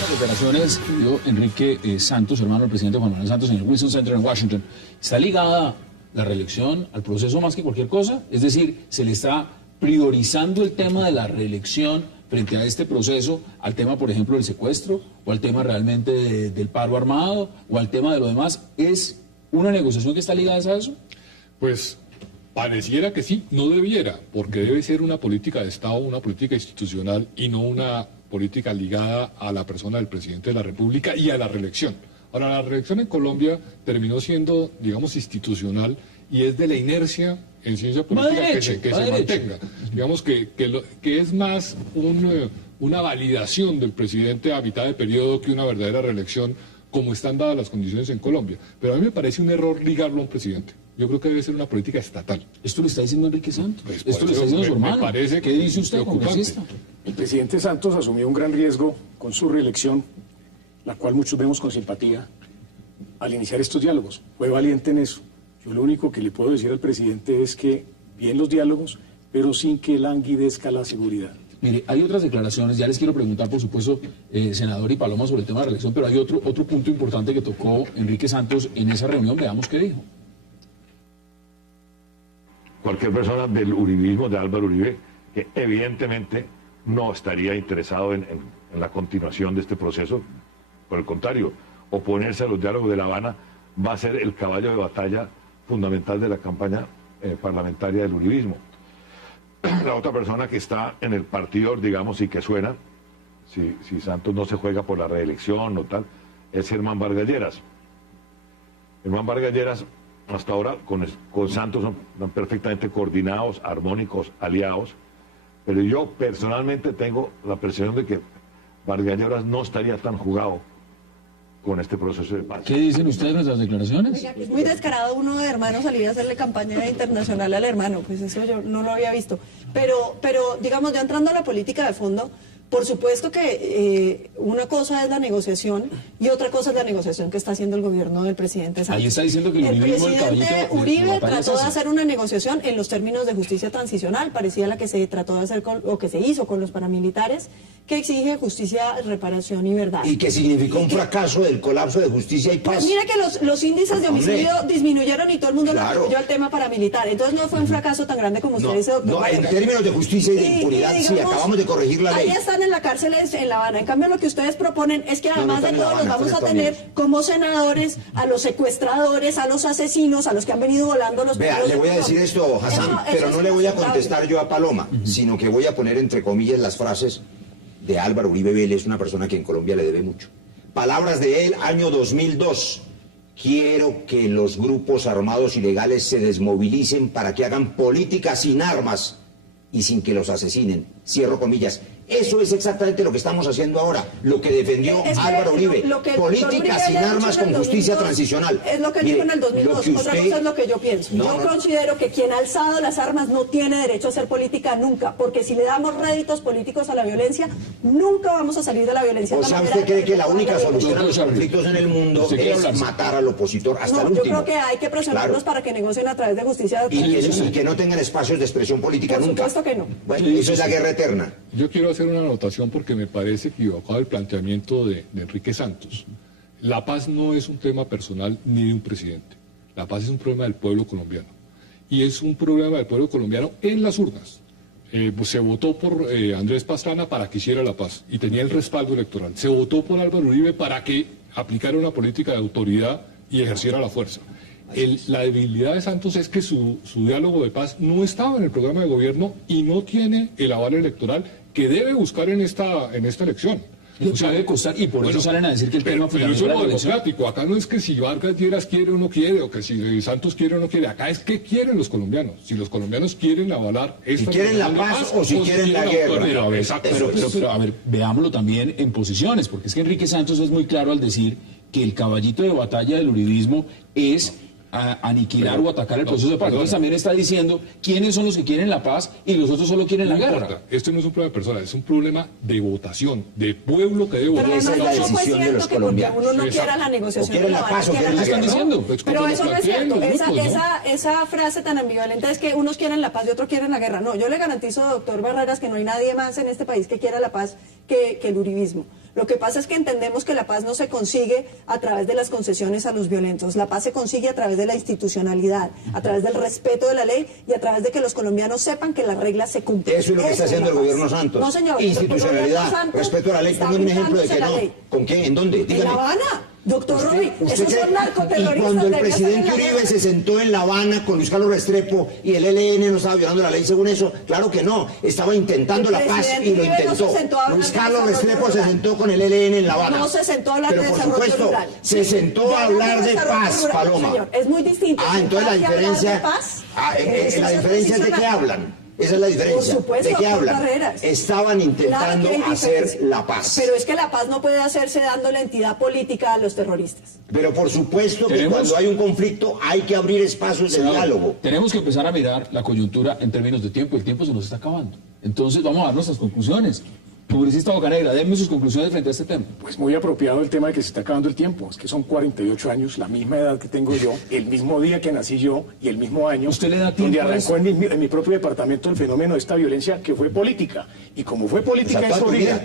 Las declaraciones que dio Enrique Santos, hermano del presidente Juan Manuel Santos, en el Wilson Center en Washington, está ligada la reelección al proceso más que cualquier cosa. Es decir, se le está priorizando el tema de la reelección frente a este proceso, al tema, por ejemplo, del secuestro, o al tema realmente del paro armado, o al tema de lo demás. ¿Es una negociación que está ligada a eso? Pues pareciera que sí, no debiera, porque debe ser una política de Estado, una política institucional, y no una política ligada a la persona del presidente de la República y a la reelección. Ahora, la reelección en Colombia terminó siendo, digamos, institucional y es de la inercia en ciencia política que se mantenga. Digamos que es más una validación del presidente a mitad de periodo que una verdadera reelección, como están dadas las condiciones en Colombia. Pero a mí me parece un error ligarlo a un presidente. Yo creo que debe ser una política estatal. ¿Esto lo está diciendo Enrique Santos? Pues ¿Esto lo está diciendo su hermano? Me parece ¿Qué dice usted, preocupante. congresista? El presidente Santos asumió un gran riesgo con su reelección, la cual muchos vemos con simpatía, al iniciar estos diálogos. Fue valiente en eso. Yo lo único que le puedo decir al presidente es que bien los diálogos, pero sin que languidezca la seguridad. Mire, hay otras declaraciones, ya les quiero preguntar, por supuesto, senador y Paloma, sobre el tema de la reelección, pero hay otro punto importante que tocó Enrique Santos en esa reunión. Veamos qué dijo. Cualquier persona del uribismo, de Álvaro Uribe, que evidentemente no estaría interesado en la continuación de este proceso. Por el contrario, oponerse a los diálogos de La Habana va a ser el caballo de batalla fundamental de la campaña parlamentaria del uribismo. La otra persona que está en el partido, digamos, y que suena, si Santos no se juega por la reelección o tal, es Germán Vargas Lleras. Germán Vargas Lleras, hasta ahora, con Santos son perfectamente coordinados, armónicos, aliados, pero yo personalmente tengo la percepción de que Vargas Lleras no estaría tan jugado con este proceso de paz. ¿Qué dicen ustedes en nuestras declaraciones? Oiga, es muy descarado uno de hermano salir a hacerle campaña internacional al hermano, pues eso yo no lo había visto. Pero digamos, ya entrando a la política de fondo, por supuesto que una cosa es la negociación y otra cosa es la negociación que está haciendo el gobierno del presidente Santos. Ahí está diciendo que el presidente Uribe trató de hacer una negociación en los términos de justicia transicional, parecida a la que se trató de hacer o que se hizo con los paramilitares, que exige justicia, reparación y verdad. Y que significó un fracaso del colapso de justicia y paz. Pues mira que los índices de homicidio disminuyeron y todo el mundo Claro. lo atribuyó al tema paramilitar. Entonces no fue un fracaso tan grande como usted dice, doctor. No, en Vargas. términos de justicia y de impunidad, sí, acabamos de corregir la ley. Ahí están en la cárcel en La Habana. En cambio, lo que ustedes proponen es que además están de en La todo los Habana, vamos a están tener escondidos. como senadores a los secuestradores, a los asesinos, a los que han venido volando los Vea, perros le de voy a Colombia. decir esto, Hassan, Eso pero es no le voy a inaceptable. contestar yo a Paloma, sino que voy a poner entre comillas las frases de Álvaro Uribe Vélez, una persona que en Colombia le debe mucho. Palabras de él, año 2002. Quiero que los grupos armados ilegales se desmovilicen para que hagan política sin armas y sin que los asesinen. Cierro comillas. Eso es exactamente lo que estamos haciendo ahora, lo que defendió Es que Álvaro Uribe. lo que el Política doctor Uribe sin había armas dicho en con el justicia 2002, transicional. Es lo que Mire, dijo en el lo 2002. que Otra usted- cosa es lo que yo pienso. No, yo no. considero que quien ha alzado las armas no tiene derecho a hacer política nunca, porque si le damos réditos políticos a la violencia, nunca vamos a salir de la violencia. O de la sea, manera ¿usted cree que la toda única violencia. solución a los conflictos en el mundo ¿Usted quiere es hablar? matar al opositor hasta el No, yo último? creo que hay que presionarlos Claro. para que negocien a través de justicia. Y que no tengan espacios de expresión política Por nunca. supuesto que no. Bueno, eso es la guerra eterna. Yo quiero hacer una anotación porque me parece equivocado el planteamiento de Enrique Santos. La paz no es un tema personal ni de un presidente. La paz es un problema del pueblo colombiano. Y es un problema del pueblo colombiano en las urnas. Se votó por Andrés Pastrana para que hiciera la paz y tenía el respaldo electoral. Se votó por Álvaro Uribe para que aplicara una política de autoridad y ejerciera la fuerza. La debilidad de Santos es que su diálogo de paz no estaba en el programa de gobierno y no tiene el aval electoral que debe buscar en esta elección. O sea, debe costar, y por eso salen a decir que el tema pero eso es fundamental lo de la elección. democrático. Acá no es que si Vargas Lleras quiere o no quiere, o que si Santos quiere o no quiere. Acá es que quieren los colombianos. Si los colombianos quieren avalar esta Si quieren la negociación de paz o si quieren la guerra. Pero a ver, Exacto. pero, a ver, veámoslo también en posiciones, porque es que Enrique Santos es muy claro al decir que el caballito de batalla del uribismo es aniquilar o atacar el proceso de paz. Entonces también está diciendo quiénes son los que quieren la paz y los otros solo quieren la No guerra. importa, esto no es un problema personal, es un problema de votación, de pueblo que debe Pero votar. esa es la además tampoco decisión de cierto los que porque colombianos. uno no Exacto. quiera la negociación O quieren de la La paz o Habana, quieren la ¿Qué están guerra. diciendo? Pues como Pero lo eso no es plantean cierto. los grupos, ¿no? Esa frase tan ambivalente es que unos quieren la paz y otros quieren la guerra. No, yo le garantizo, doctor Barreras, que no hay nadie más en este país que quiera la paz que el uribismo. Lo que pasa es que entendemos que la paz no se consigue a través de las concesiones a los violentos. La paz se consigue a través de la institucionalidad, a través del respeto de la ley y a través de que los colombianos sepan que las reglas se cumplen. Eso es lo que está Esa haciendo la el paz. gobierno Santos. No, señor. Institucionalidad, el gobierno Santos respeto a la ley. está Pongan un ejemplo de que brindándose no. la ley. ¿Con qué? ¿En dónde? En La Dígame. Habana. Doctor Roy, esos son narcoterroristas. Y cuando el debería estar en presidente la Uribe guerra. se sentó en La Habana con Luis Carlos Restrepo y el ELN no estaba violando la ley según eso, claro que no, estaba intentando la paz y lo intentó. Luis Carlos Restrepo se sentó con el ELN en La Habana. No se sentó a hablar pero de por desarrollo supuesto, rural. se sentó a hablar de paz, rural, Paloma. señor, es muy distinto. Entonces la diferencia... la diferencia es de qué hablan. Esa es la diferencia. Por supuesto, ¿de qué hablan? Barreras. Estaban intentando Claro que hay hacer diferencia. la paz. Pero es que la paz no puede hacerse dando la entidad política a los terroristas. Pero por supuesto que cuando hay un conflicto hay que abrir espacios de diálogo. Tenemos que empezar a mirar la coyuntura en términos de tiempo. El tiempo se nos está acabando. Entonces vamos a dar nuestras conclusiones. Congresista Bocanegra, denme sus conclusiones frente a este tema. Pues muy apropiado el tema de que se está acabando el tiempo. Es que son 48 años, la misma edad que tengo yo, el mismo día que nací yo y el mismo año. ¿Usted le da tiempo donde a arrancó en mi propio departamento el fenómeno de esta violencia que fue política. Y como fue política O sea, en su toda tu vida,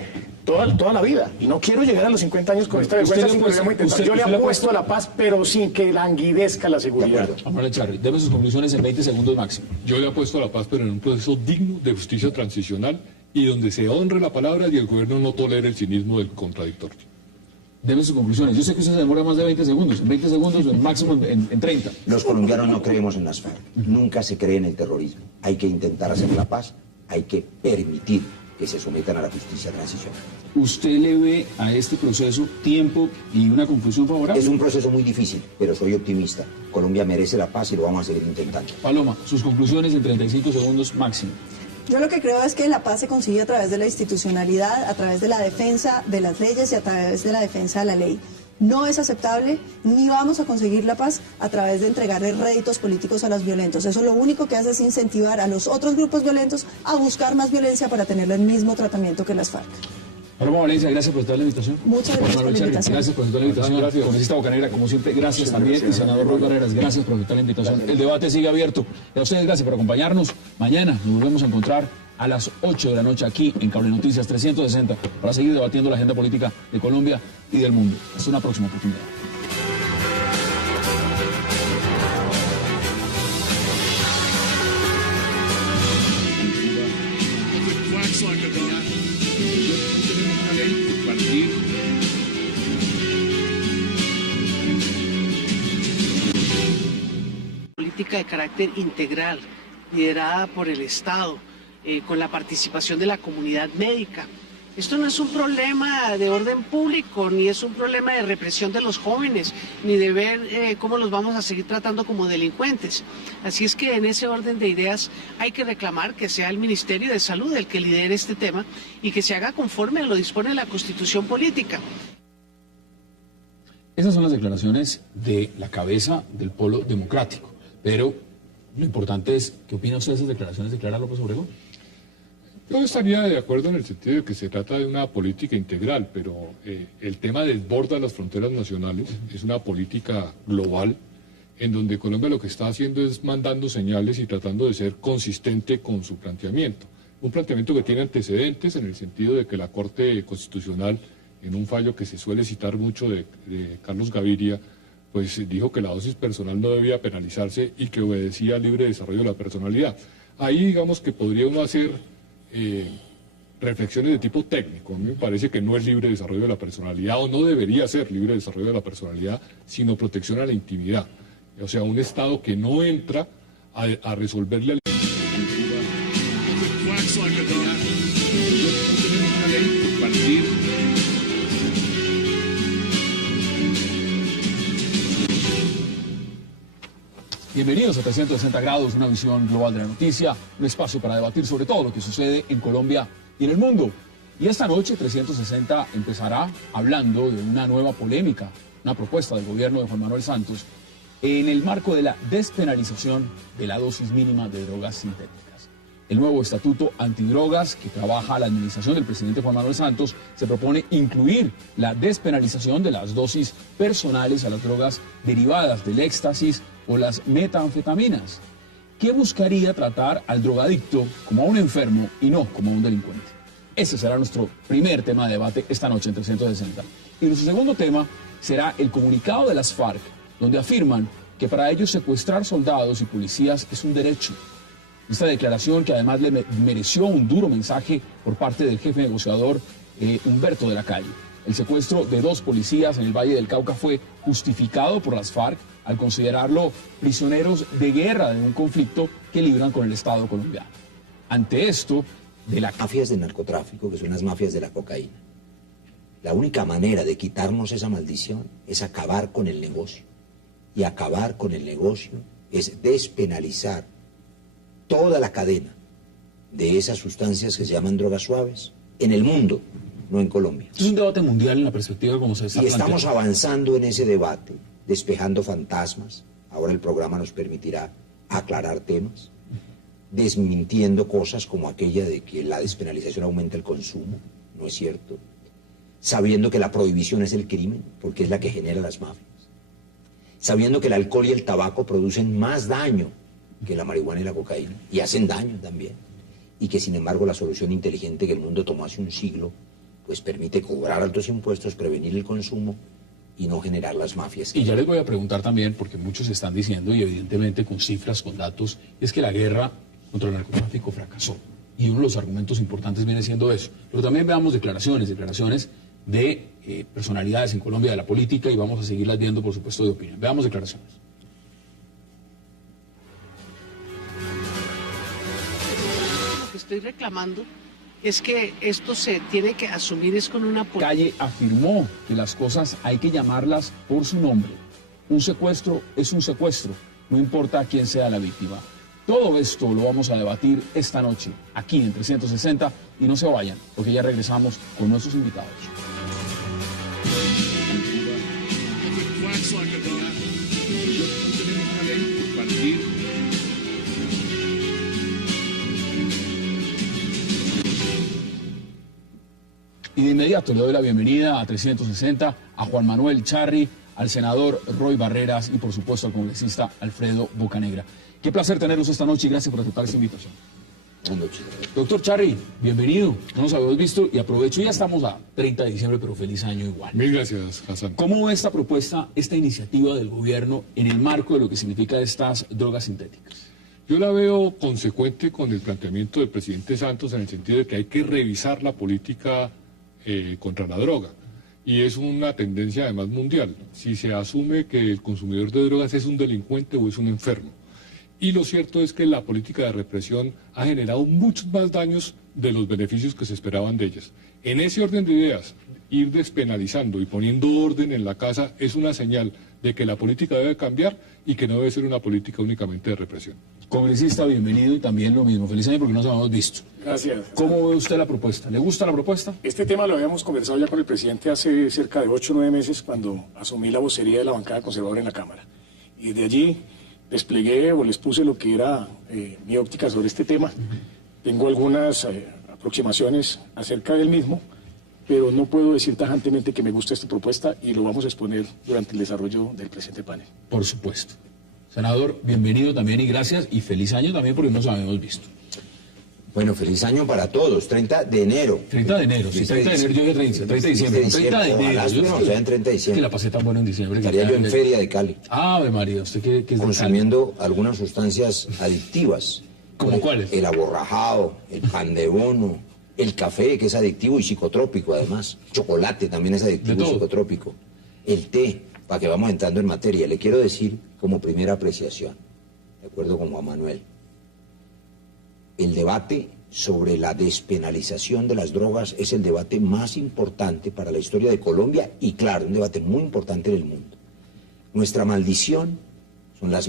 vida. toda la vida. Y no quiero llegar a los 50 años con esta vergüenza, sino que lo voy a intentar. Yo le apuesto a la paz, pero sin que languidezca la seguridad. Amable Charly, deme sus conclusiones en 20 segundos máximo. Yo le apuesto a la paz, pero en un proceso digno de justicia transicional y donde se honre la palabra y el gobierno no tolere el cinismo del contradictorio. Deme sus conclusiones. Yo sé que usted se demora más de 20 segundos. En 20 segundos, máximo en 30. Los colombianos no creemos en las FARC. Nunca se cree en el terrorismo. Hay que intentar hacer la paz. Hay que permitir que se sometan a la justicia transicional. ¿Usted le ve a este proceso tiempo y una conclusión favorable? Es un proceso muy difícil, pero soy optimista. Colombia merece la paz y lo vamos a seguir intentando. Paloma, sus conclusiones en 35 segundos máximo. Yo lo que creo es que la paz se consigue a través de la institucionalidad, a través de la defensa de las leyes y a través de la defensa de la ley. No es aceptable, ni vamos a conseguir la paz a través de entregarle réditos políticos a los violentos. Eso lo único que hace es incentivar a los otros grupos violentos a buscar más violencia para tener el mismo tratamiento que las FARC. Paloma Valencia, gracias por aceptar la invitación. Muchas gracias por la invitación. Gracias por aceptar la invitación. Congresista Bocanegra, como siempre, gracias también. Y senador Roy Barreras, gracias por aceptar la invitación. El debate sigue abierto. Y a ustedes, gracias por acompañarnos. Mañana nos volvemos a encontrar a las 8 de la noche aquí en Cable Noticias 360 para seguir debatiendo la agenda política de Colombia y del mundo. Hasta una próxima oportunidad. Política de carácter integral, liderada por el Estado, con la participación de la comunidad médica. Esto no es un problema de orden público, ni es un problema de represión de los jóvenes, ni de ver cómo los vamos a seguir tratando como delincuentes. Así es que en ese orden de ideas hay que reclamar que sea el Ministerio de Salud el que lidere este tema y que se haga conforme a lo dispone la Constitución política. Esas son las declaraciones de la cabeza del Polo Democrático. Pero lo importante es, ¿qué opina usted de esas declaraciones de Clara López Obregón? Yo estaría de acuerdo en el sentido de que se trata de una política integral, pero el tema desborda las fronteras nacionales, es una política global, en donde Colombia lo que está haciendo es mandando señales y tratando de ser consistente con su planteamiento. Un planteamiento que tiene antecedentes en el sentido de que la Corte Constitucional, en un fallo que se suele citar mucho de Carlos Gaviria, pues dijo que la dosis personal no debía penalizarse y que obedecía al libre desarrollo de la personalidad. Ahí digamos que podría uno hacer reflexiones de tipo técnico. A mí me parece que no es libre desarrollo de la personalidad o no debería ser libre desarrollo de la personalidad, sino protección a la intimidad. O sea, un Estado que no entra a resolverle al... Bienvenidos a 360 grados, una visión global de la noticia, un espacio para debatir sobre todo lo que sucede en Colombia y en el mundo. Y esta noche 360 empezará hablando de una nueva polémica, una propuesta del gobierno de Juan Manuel Santos en el marco de la despenalización de la dosis mínima de drogas sintéticas. El nuevo estatuto antidrogas que trabaja la administración del presidente Juan Manuel Santos se propone incluir la despenalización de las dosis personales a las drogas derivadas del éxtasis o las metanfetaminas, que buscaría tratar al drogadicto como a un enfermo y no como a un delincuente. Ese será nuestro primer tema de debate esta noche en 360. Y nuestro segundo tema será el comunicado de las FARC, donde afirman que para ellos secuestrar soldados y policías es un derecho. Esta declaración que además le mereció un duro mensaje por parte del jefe negociador Humberto de la Calle. El secuestro de 2 policías en el Valle del Cauca fue justificado por las FARC al considerarlo prisioneros de guerra de un conflicto que libran con el Estado colombiano. Ante esto, de las mafias del narcotráfico, que son las mafias de la cocaína, la única manera de quitarnos esa maldición es acabar con el negocio. Y acabar con el negocio es despenalizar toda la cadena de esas sustancias que se llaman drogas suaves en el mundo, no en Colombia. Es un debate mundial en la perspectiva como se está planteando. Y estamos avanzando en ese debate, despejando fantasmas. Ahora el programa nos permitirá aclarar temas, desmintiendo cosas como aquella de que la despenalización aumenta el consumo. No es cierto. Sabiendo que la prohibición es el crimen, porque es la que genera las mafias. Sabiendo que el alcohol y el tabaco producen más daño que la marihuana y la cocaína, y hacen daño también. Y que sin embargo la solución inteligente que el mundo tomó hace un siglo, pues permite cobrar altos impuestos, prevenir el consumo y no generar las mafias. Y ya les voy a preguntar también, porque muchos están diciendo, y evidentemente con cifras, con datos, es que la guerra contra el narcotráfico fracasó. Y uno de los argumentos importantes viene siendo eso. Pero también veamos declaraciones de personalidades en Colombia de la política, y vamos a seguirlas viendo, por supuesto, de opinión. Veamos declaraciones. Lo que estoy reclamando es que esto se tiene que asumir es con una política. Calle afirmó que las cosas hay que llamarlas por su nombre. Un secuestro es un secuestro, no importa quién sea la víctima. Todo esto lo vamos a debatir esta noche, aquí en 360, y no se vayan, porque ya regresamos con nuestros invitados. Y de inmediato le doy la bienvenida a 360 a Juan Manuel Charri, al senador Roy Barreras y por supuesto al congresista Alfredo Bocanegra. Qué placer tenerlos esta noche y gracias por aceptar esta invitación. Buenas noches. Doctor Charri, bienvenido. No nos habíamos visto y aprovecho, ya estamos a 30 de diciembre, pero feliz año igual. Mil gracias, Hassan. ¿Cómo ve esta propuesta, esta iniciativa del gobierno en el marco de lo que significa estas drogas sintéticas? Yo la veo consecuente con el planteamiento del presidente Santos en el sentido de que hay que revisar la política contra la droga. Y es una tendencia además mundial. Si se asume que el consumidor de drogas es un delincuente o es un enfermo. Y lo cierto es que la política de represión ha generado muchos más daños de los beneficios que se esperaban de ellas. En ese orden de ideas, ir despenalizando y poniendo orden en la casa es una señal de que la política debe cambiar y que no debe ser una política únicamente de represión. Congresista, bienvenido y también lo mismo. Feliz año porque nos habíamos visto. Gracias. ¿Cómo ve usted la propuesta? ¿Le gusta la propuesta? Este tema lo habíamos conversado ya con el presidente hace cerca de 8 o 9 meses cuando asumí la vocería de la bancada conservadora en la Cámara. Y de allí desplegué o les puse lo que era mi óptica sobre este tema. Tengo algunas aproximaciones acerca del mismo, pero no puedo decir tajantemente que me gusta esta propuesta y lo vamos a exponer durante el desarrollo del presente panel. Por supuesto. Senador, bienvenido también y gracias, y feliz año también porque nos habíamos visto. Bueno, feliz año para todos, 30 de enero. 30 de enero, sí, 30 de enero, yo dije 30 de diciembre, 30 de enero. No, sea en 30 de diciembre. Que la pasé tan bueno en diciembre. Estaría yo en Feria de Cali. Ave María, ¿usted qué es de consumiendo algunas sustancias adictivas. ¿Cómo cuáles? El aborrajado, el pan de bono, el café, que es adictivo y psicotrópico además. Chocolate también es adictivo y psicotrópico. El té, para que vamos entrando en materia. Le quiero decir como primera apreciación, de acuerdo con Juan Manuel, el debate sobre la despenalización de las drogas es el debate más importante para la historia de Colombia y claro, un debate muy importante en el mundo. Nuestra maldición son las